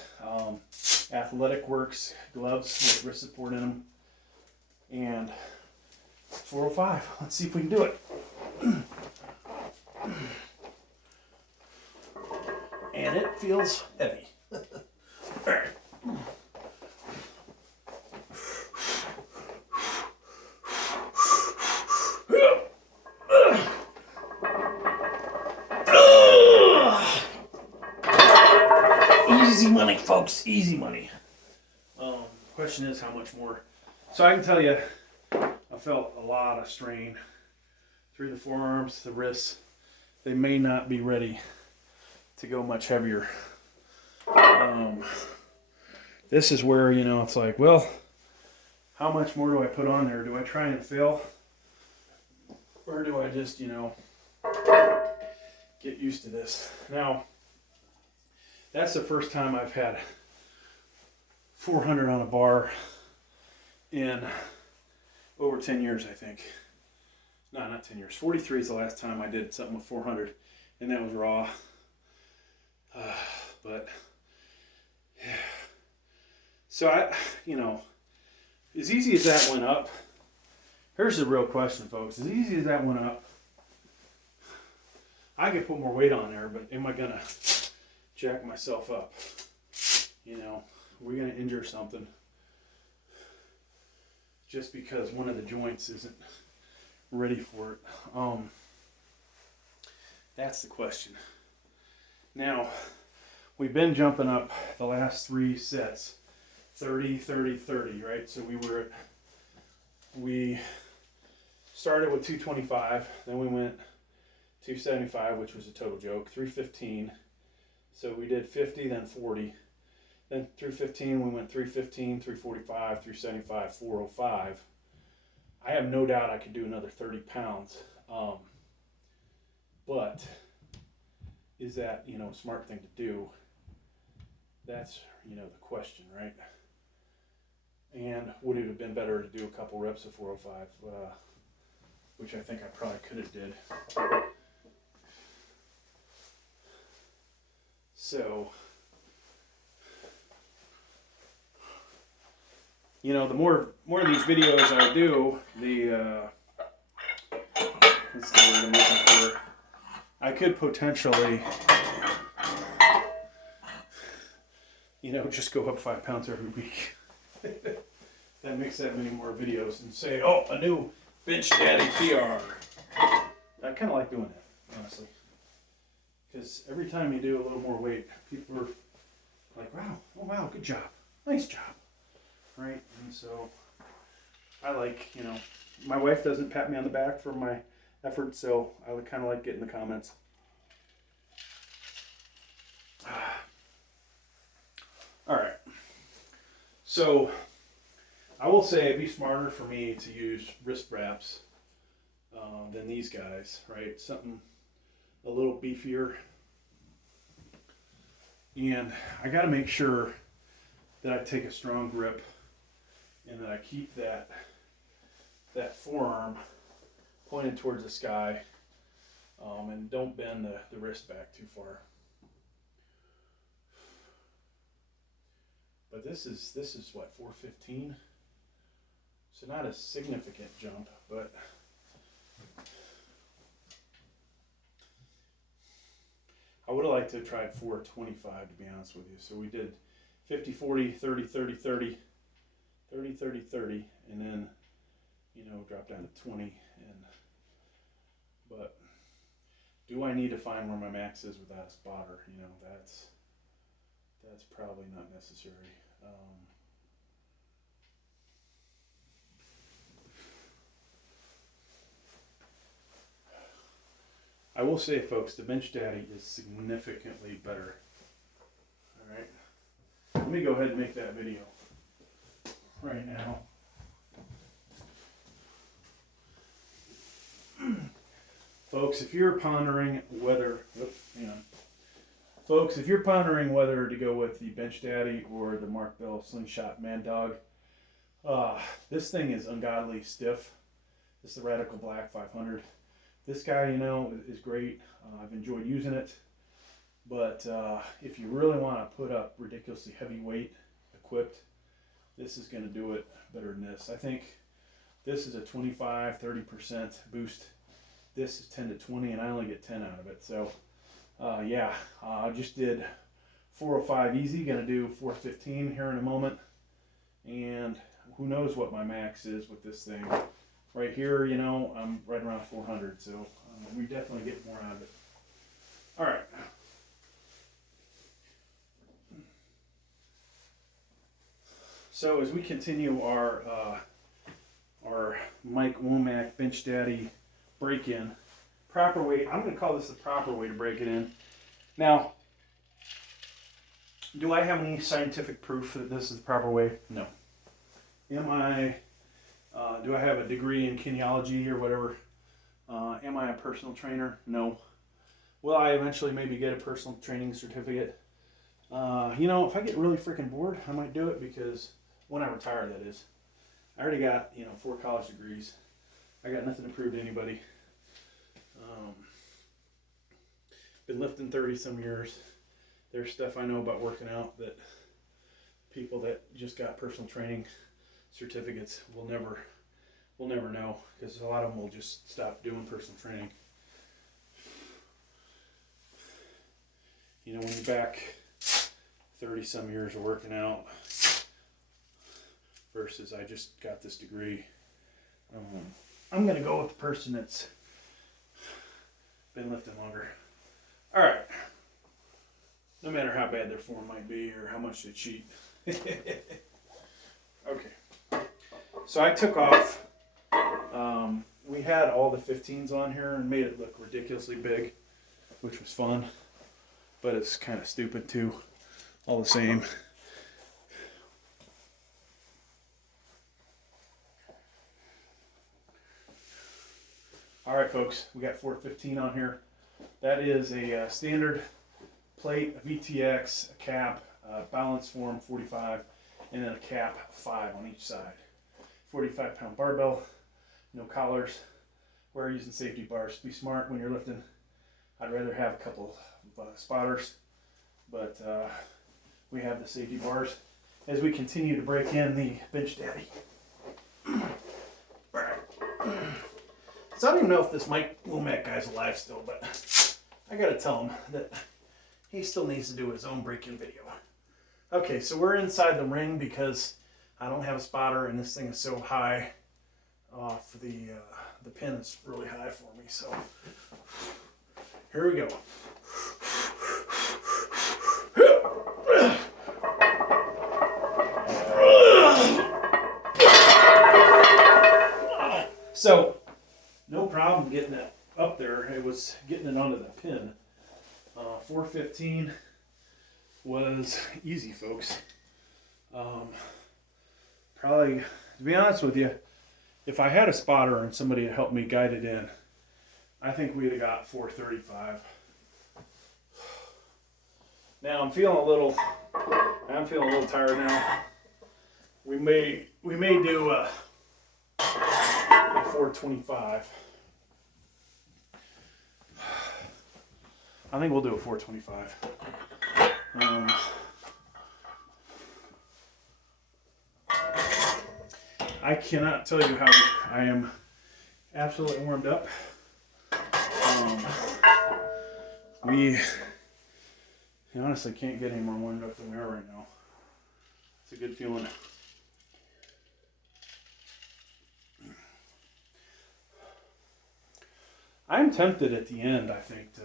Athletic Works gloves with wrist support in them, and 405. Let's see if we can do it. And it feels heavy. All right. Easy money, folks. Easy money. Question is how much more. So I can tell you, I felt a lot of strain through the forearms, the wrists. They may not be ready to go much heavier. This is where, you know, it's like, well, how much more do I put on there? Do I try and fail? Or do I just, you know, get used to this? Now, that's the first time I've had 400 on a bar in over 10 years, I think. No, not 10 years. 43 is the last time I did something with 400, and that was raw. But, yeah. So I, you know, as easy as that went up, here's the real question, folks. As easy as that went up, I could put more weight on there, but am I going to jack myself up? You know, we're going to injure something just because one of the joints isn't ready for it. That's the question. Now, we've been jumping up the last 3 sets, 30, 30, 30, right? So we started with 225, then we went 275, which was a total joke, 315. So we did 50, then 40. Then through 15, we went 315, 345, 375, 405. I have no doubt I could do another 30 pounds. But is that, you know, a smart thing to do? That's, you know, the question, right? And would it have been better to do a couple reps of 405, which I think I probably could have did. So, you know, the more of these videos I do, what's the word I'm looking for? I could potentially, you know, just go up 5 pounds every week. That makes that many more videos and say, oh, a new Bench Daddy PR. I kind of like doing that, honestly. Because every time you do a little more weight, people are like, wow, oh wow, good job. Nice job. Right? And so I like, you know, my wife doesn't pat me on the back for my efforts, so I would kind of like getting the comments. All right. So I will say it'd be smarter for me to use wrist wraps than these guys, right? Something a little beefier. And I got to make sure that I take a strong grip and that I keep that forearm pointed towards the sky, and don't bend the wrist back too far. But this is what, 415? So not a significant jump, but I would have liked to have tried 425, to be honest with you. So we did 50, 40, 30, 30, 30, 30, 30, 30, and then, drop down to 20. But do I need to find where my max is without a spotter? That's probably not necessary. I will say, folks, the Bench Daddy is significantly better. All right. Let me go ahead and make that video right now. Folks, if you're pondering whether, Folks, if you're pondering whether to go with the Bench Daddy or the Mark Bell Slingshot Mad Dog, this thing is ungodly stiff. This is the Radical Black 500. This guy, is great. I've enjoyed using it. But if you really want to put up ridiculously heavy weight equipped, this is going to do it better than this. I think this is a 25-30% boost. This is 10 to 20, and I only get 10 out of it. So, I just did 405 easy. Going to do 415 here in a moment. And who knows what my max is with this thing. Right here, I'm right around 400, so we definitely get more out of it. All right. So as we continue our Mike Womack Bench Daddy break-in, proper way, I'm going to call this the proper way to break it in. Now, do I have any scientific proof that this is the proper way? No. Do I have a degree in kinesiology or whatever? Am I a personal trainer? No. Will I eventually maybe get a personal training certificate? If I get really freaking bored, I might do it, because when I retire, that is. I already got, 4 college degrees. I got nothing to prove to anybody. Been lifting 30 some years. There's stuff I know about working out that people that just got personal training certificates will never know, because a lot of them will just stop doing personal training. When you're back 30 some years of working out versus I just got this degree, I'm going to go with the person that's been lifting longer. All right. No matter how bad their form might be or how much they cheat. Okay. So I took off. We had all the 15s on here and made it look ridiculously big, which was fun, but it's kind of stupid too, all the same. All right, folks, we got 415 on here. That is a standard plate, a VTX, a cap, balance form 45, and then a cap 5 on each side. 45-pound barbell, no collars. We're using safety bars. Be smart when you're lifting. I'd rather have a couple of spotters, but we have the safety bars as we continue to break in the Bench Daddy. So I don't even know if this Mike Womack guy's alive still, but I gotta tell him that he still needs to do his own break-in video. Okay, so we're inside the ring because I don't have a spotter and this thing is so high off. The pin is really high for me, so here we go. So, no problem getting it up there. It was getting it onto the pin. 415 was easy, folks. Probably, to be honest with you, if I had a spotter and somebody had helped me guide it in, I think we'd have got 435. Now I'm feeling a little tired now. We may do a 425. I think we'll do a 425. I cannot tell you how I am absolutely warmed up. We honestly can't get any more warmed up than we are right now. It's a good feeling. I'm tempted at the end, I think, to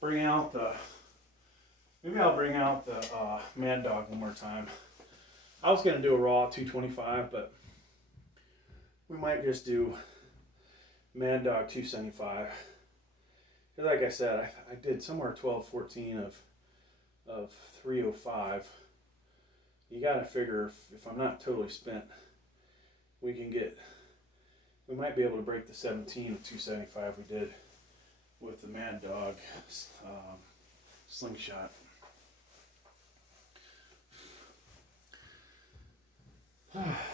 bring out maybe I'll bring out the Mad Dog one more time. I was going to do a raw 225, but we might just do Mad Dog 275. Because like I said, I did somewhere 12-14 of 305. You got to figure if I'm not totally spent, we might be able to break the 17 of 275 we did with the Mad Dog slingshot.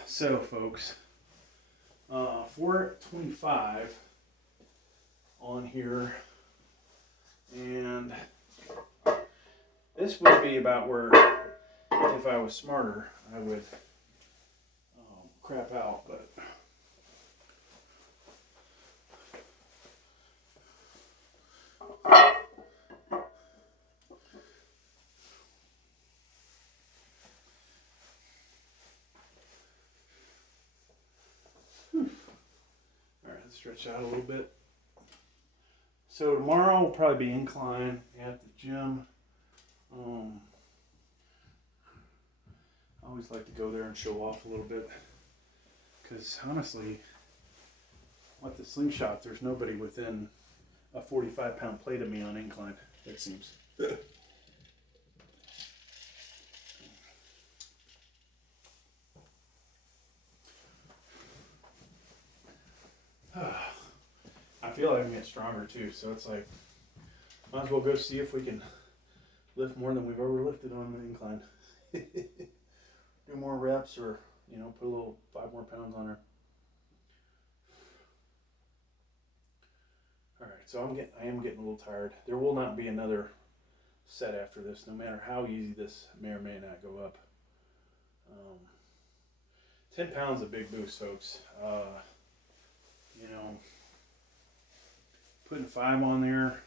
So, folks, 425 on here, and this would be about where, if I was smarter, I would crap out, but stretch out a little bit. So tomorrow will probably be incline at the gym. I always like to go there and show off a little bit, because honestly, with the slingshot, there's nobody within a 45-pound plate of me on incline, it seems. I feel like I'm getting stronger too, so it's like, might as well go see if we can lift more than we've ever lifted on an incline. Do more reps, or put a little 5 more pounds on her. All right, so I am getting a little tired. There will not be another set after this, no matter how easy this may or may not go up. 10 pounds is a big boost, folks. Putting 5 on there.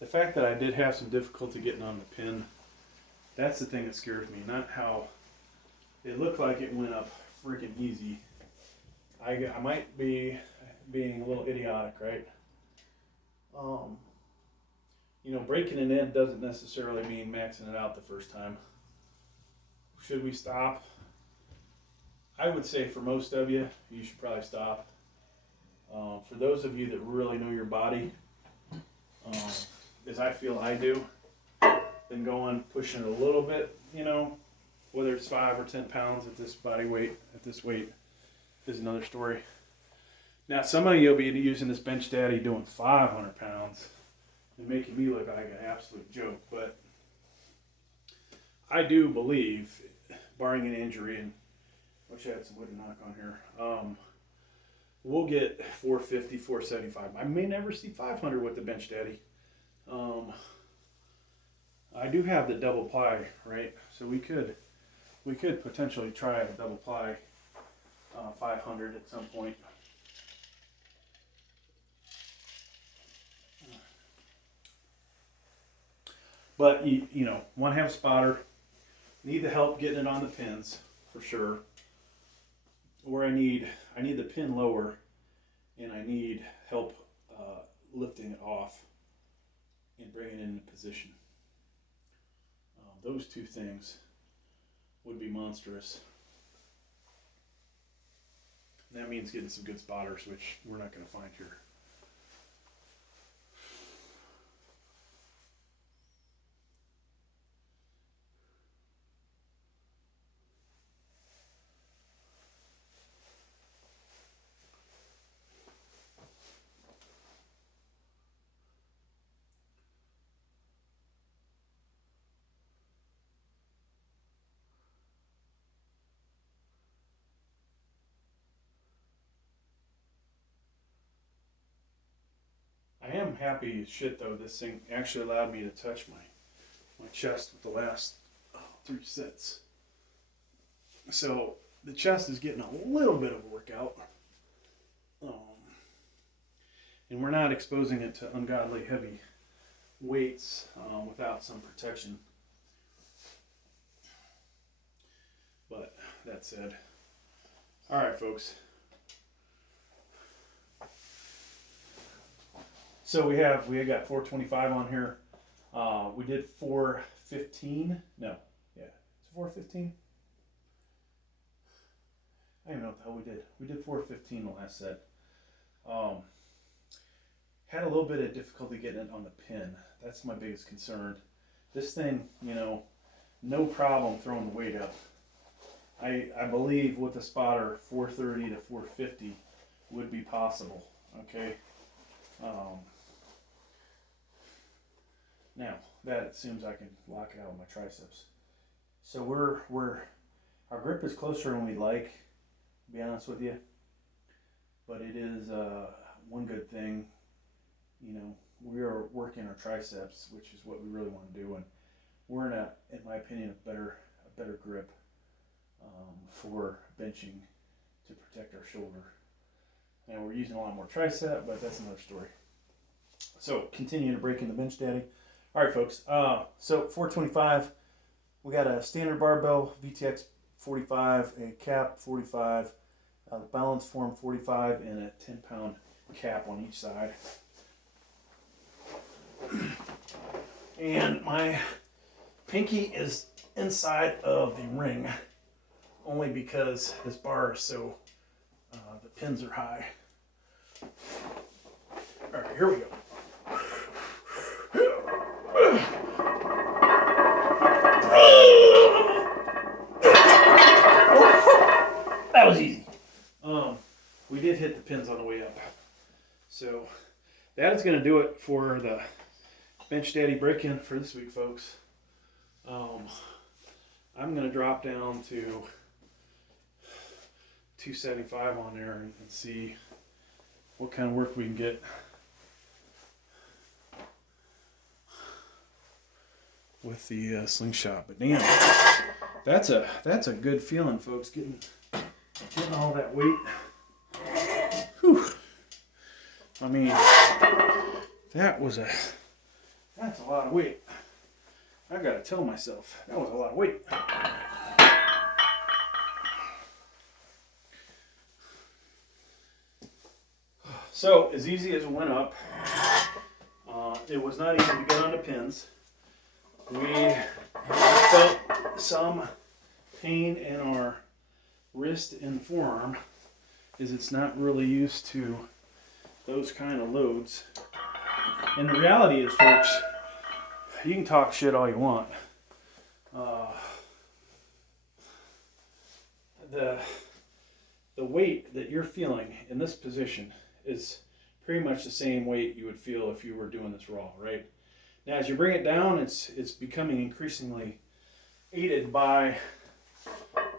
The fact that I did have some difficulty getting on the pin, that's the thing that scares me. Not how it looked like it went up freaking easy. I might be being a little idiotic, right? Breaking it in doesn't necessarily mean maxing it out the first time. Should we stop? I would say for most of you, you should probably stop. For those of you that really know your body, as I feel I do, then go on pushing it a little bit, whether it's 5 or 10 pounds at this body weight, at this weight, is another story. Now, some of you will be using this Bench Daddy doing 500 pounds and making me look like an absolute joke, but I do believe, barring an injury, and I wish I had some wood to knock on here, we'll get 450, 475. I may never see 500 with the Bench Daddy. I do have the double ply, right? So we could potentially try a double ply 500 at some point. But want to have a spotter, need the help getting it on the pins for sure. Or I need the pin lower, and I need help lifting it off and bringing it into position. Those two things would be monstrous. And that means getting some good spotters, which we're not going to find here. I am happy as shit though. This thing actually allowed me to touch my chest with the last 3 sets. So the chest is getting a little bit of a workout. And we're not exposing it to ungodly heavy weights without some protection. But that said, all right, folks. So we got 425 on here. We did 415. No, yeah, it's 415. I don't even know what the hell we did. We did 415 the last set. Had a little bit of difficulty getting it on the pin. That's my biggest concern. This thing, no problem throwing the weight up. I believe with the spotter 430 to 450 would be possible. Okay. Now that assumes I can lock it out with my triceps. So our grip is closer than we'd like, to be honest with you. But it is one good thing, we are working our triceps, which is what we really want to do, and we're in my opinion, a better grip for benching to protect our shoulder. And we're using a lot more tricep, but that's another story. So continuing to break into bench daddy. All right, folks. So 425, we got a standard barbell, VTX 45, a cap 45, balance form 45, and a 10-pound cap on each side. And my pinky is inside of the ring, only because this bar is so, the pins are high. All right, here we go. That was easy. We did hit the pins on the way up. So that is going to do it for the Bench Daddy break-in for this week, folks. I'm going to drop down to 275 on there and see what kind of work we can get with the slingshot. But damn, that's a good feeling, folks. Getting all that weight. Whew. I mean, that's a lot of weight. I gotta tell myself that was a lot of weight. So as easy as it went up, it was not easy to get onto pins. We felt some pain in our wrist and forearm, as it's not really used to those kind of loads. And the reality is, folks, you can talk shit all you want. The weight that you're feeling in this position is pretty much the same weight you would feel if you were doing this raw, right? Now, as you bring it down, it's becoming increasingly aided by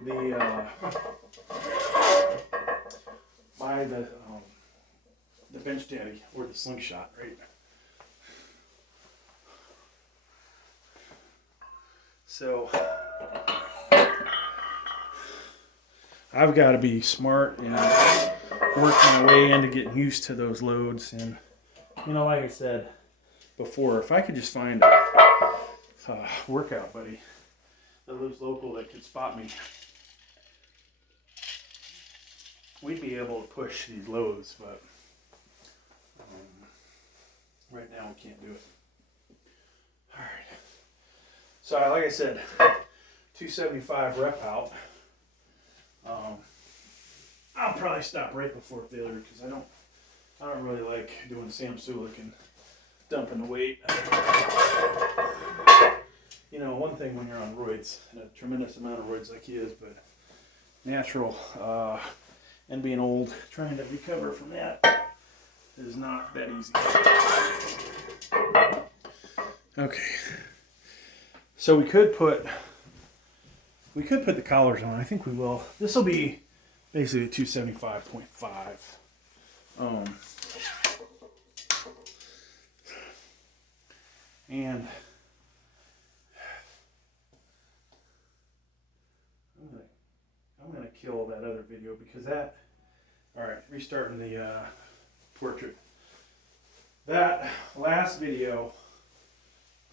the Bench Daddy or the slingshot, right? So I've got to be smart and work my way into getting used to those loads. And like I said before, if I could just find a workout buddy that lives local that could spot me, we'd be able to push these loads, but right now we can't do it. All right. So like I said, 275 rep out. I'll probably stop right before failure because I don't really like doing Sam Sulek and dumping the weight. You know, one thing when you're on roids, and a tremendous amount of roids like he is, but natural and being old, trying to recover from that is not that easy. Okay, so we could put the collars on. I think we will. This will be basically a 275.5. And I'm gonna kill that other video because that. All right, restarting the portrait. That last video,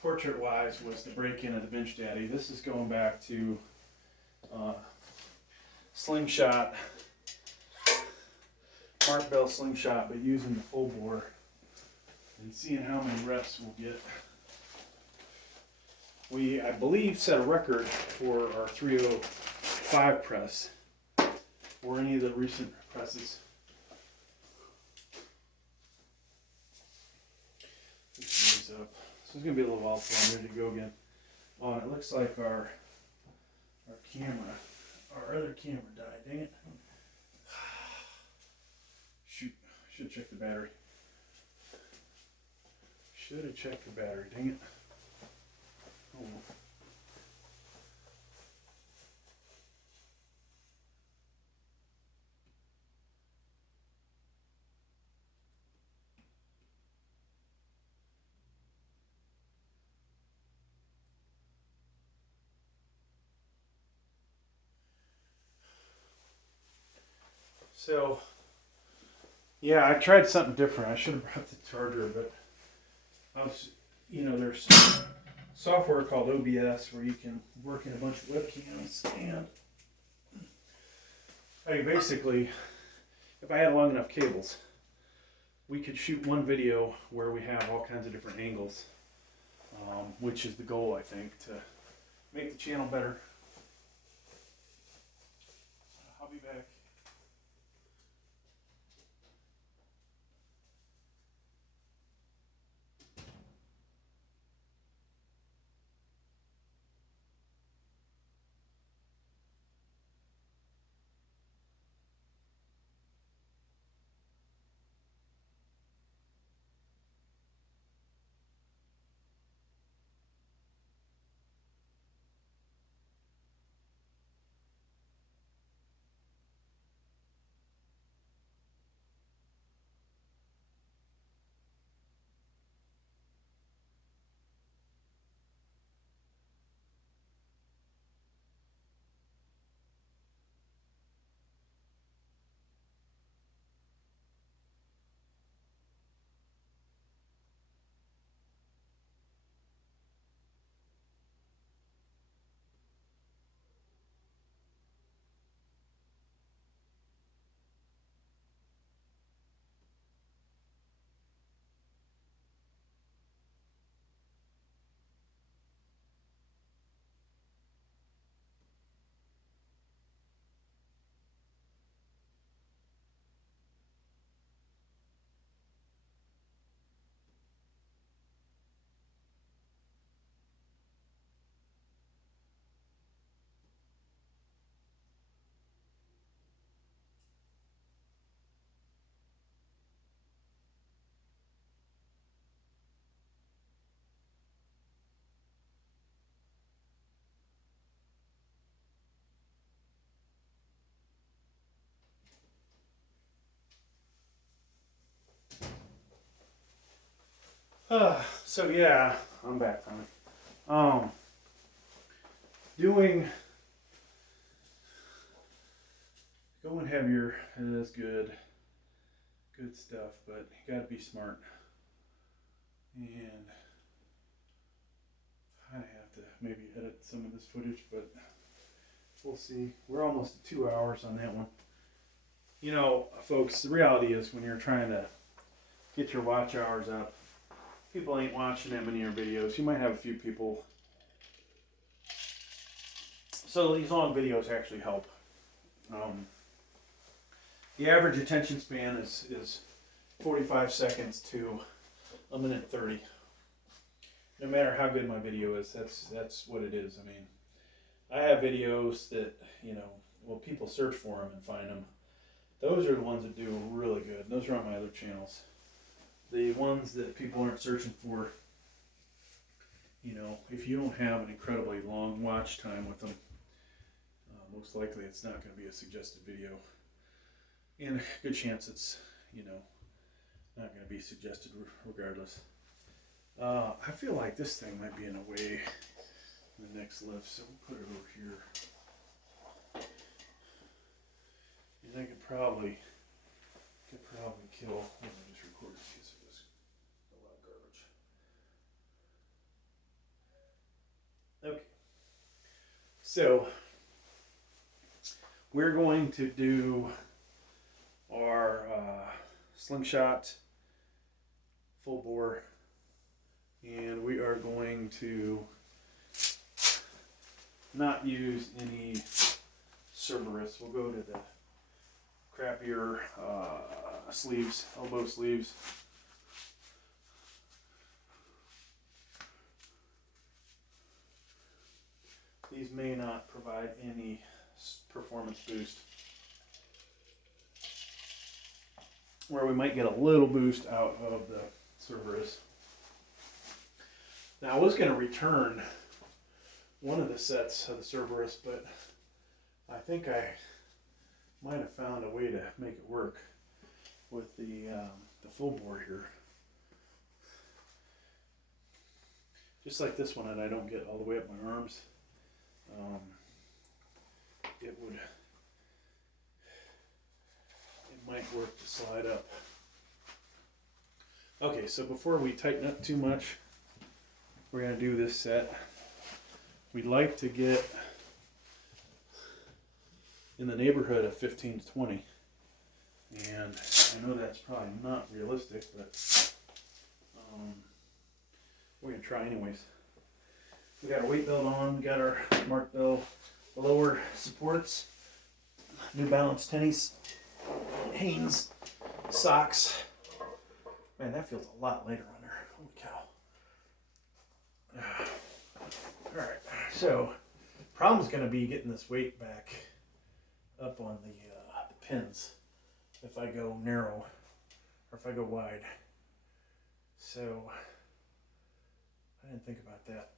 portrait-wise, was the break-in of the Bench Daddy. This is going back to slingshot, Mark Bell slingshot, but using the full bore and seeing how many reps we'll get. We, I believe, set a record for our 305 press or any of the recent presses. This up. So it's gonna be a little while before I'm ready to go again. Oh, and it looks like our other camera died. Dang it! Shoot, should have checked the battery. Should have checked the battery. Dang it! Oh. So, yeah, I tried something different. I should have brought the charger, but I was, you know, there's software called OBS where you can work in a bunch of webcams, and I mean, basically, if I had long enough cables, we could shoot one video where we have all kinds of different angles, which is the goal, I think, to make the channel better. I'll be back. So yeah, I'm back from it. Doing going heavier is good stuff, but you gotta be smart. And I have to maybe edit some of this footage, but we'll see. We're almost at 2 hours on that one. You know, folks, the reality is when you're trying to get your watch hours up, people ain't watching that many of your videos. You might have a few people. So these long videos actually help. The average attention span is 45 seconds to a minute 30. No matter how good my video is, that's what it is. I mean, I have videos that, you know, well, people search for them and find them. Those are the ones that do really good. Those are on my other channels. The ones that people aren't searching for, you know, if you don't have an incredibly long watch time with them, most likely it's not going to be a suggested video. And a good chance it's, you know, not going to be suggested regardless. I feel like this thing might be in the way in the next lift, so we'll put it over here. And I could probably kill. Let me just record it because it was a lot of garbage. Okay. So we're going to do our slingshot full bore, and we are going to not use any Cerberus. We'll go to the crappier sleeves, elbow sleeves. These may not provide any performance boost. Where we might get a little boost out of the Cerberus. Now I was going to return one of the sets of the Cerberus, but I think I might have found a way to make it work with the full bore here. Just like this one, and I don't get all the way up my arms. It might work to slide up. Okay, so before we tighten up too much, we're going to do this set. We'd like to get in the neighborhood of 15 to 20. And I know that's probably not realistic, but we're going to try anyways. We got our weight belt on, we got our Mark Bell lower supports, New Balance tennies, Hanes socks. Man, that feels a lot lighter on there. Holy cow. Alright, so problem's going to be getting this weight back up on the pins if I go narrow or if I go wide. So I didn't think about that.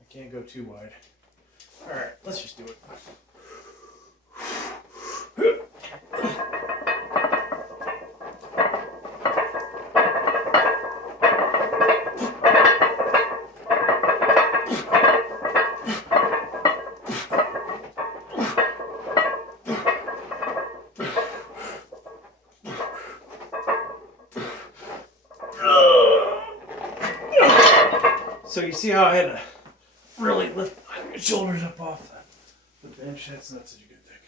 I can't go too wide. Alright, let's just do it. So you see how I had to really lift my shoulders up off the bench? That's not such a good thing.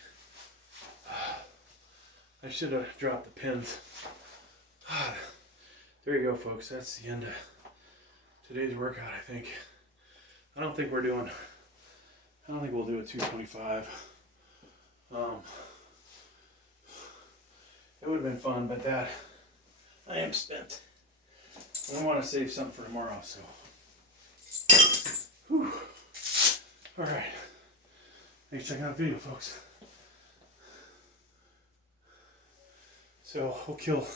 I should have dropped the pins. There you go, folks. That's the end of today's workout, I think. I don't think we'll do a 225. It would have been fun, but I am spent. I want to save something for tomorrow, so. Whew. All right. Thanks for checking out the video, folks. So we'll kill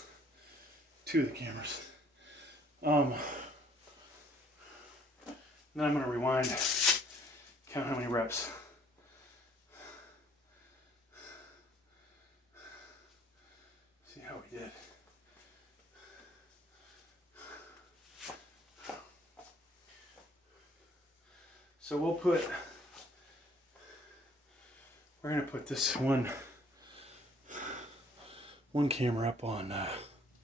2 of the cameras. Now I'm going to rewind, count how many reps. See how we did. So we're going to put this one camera up on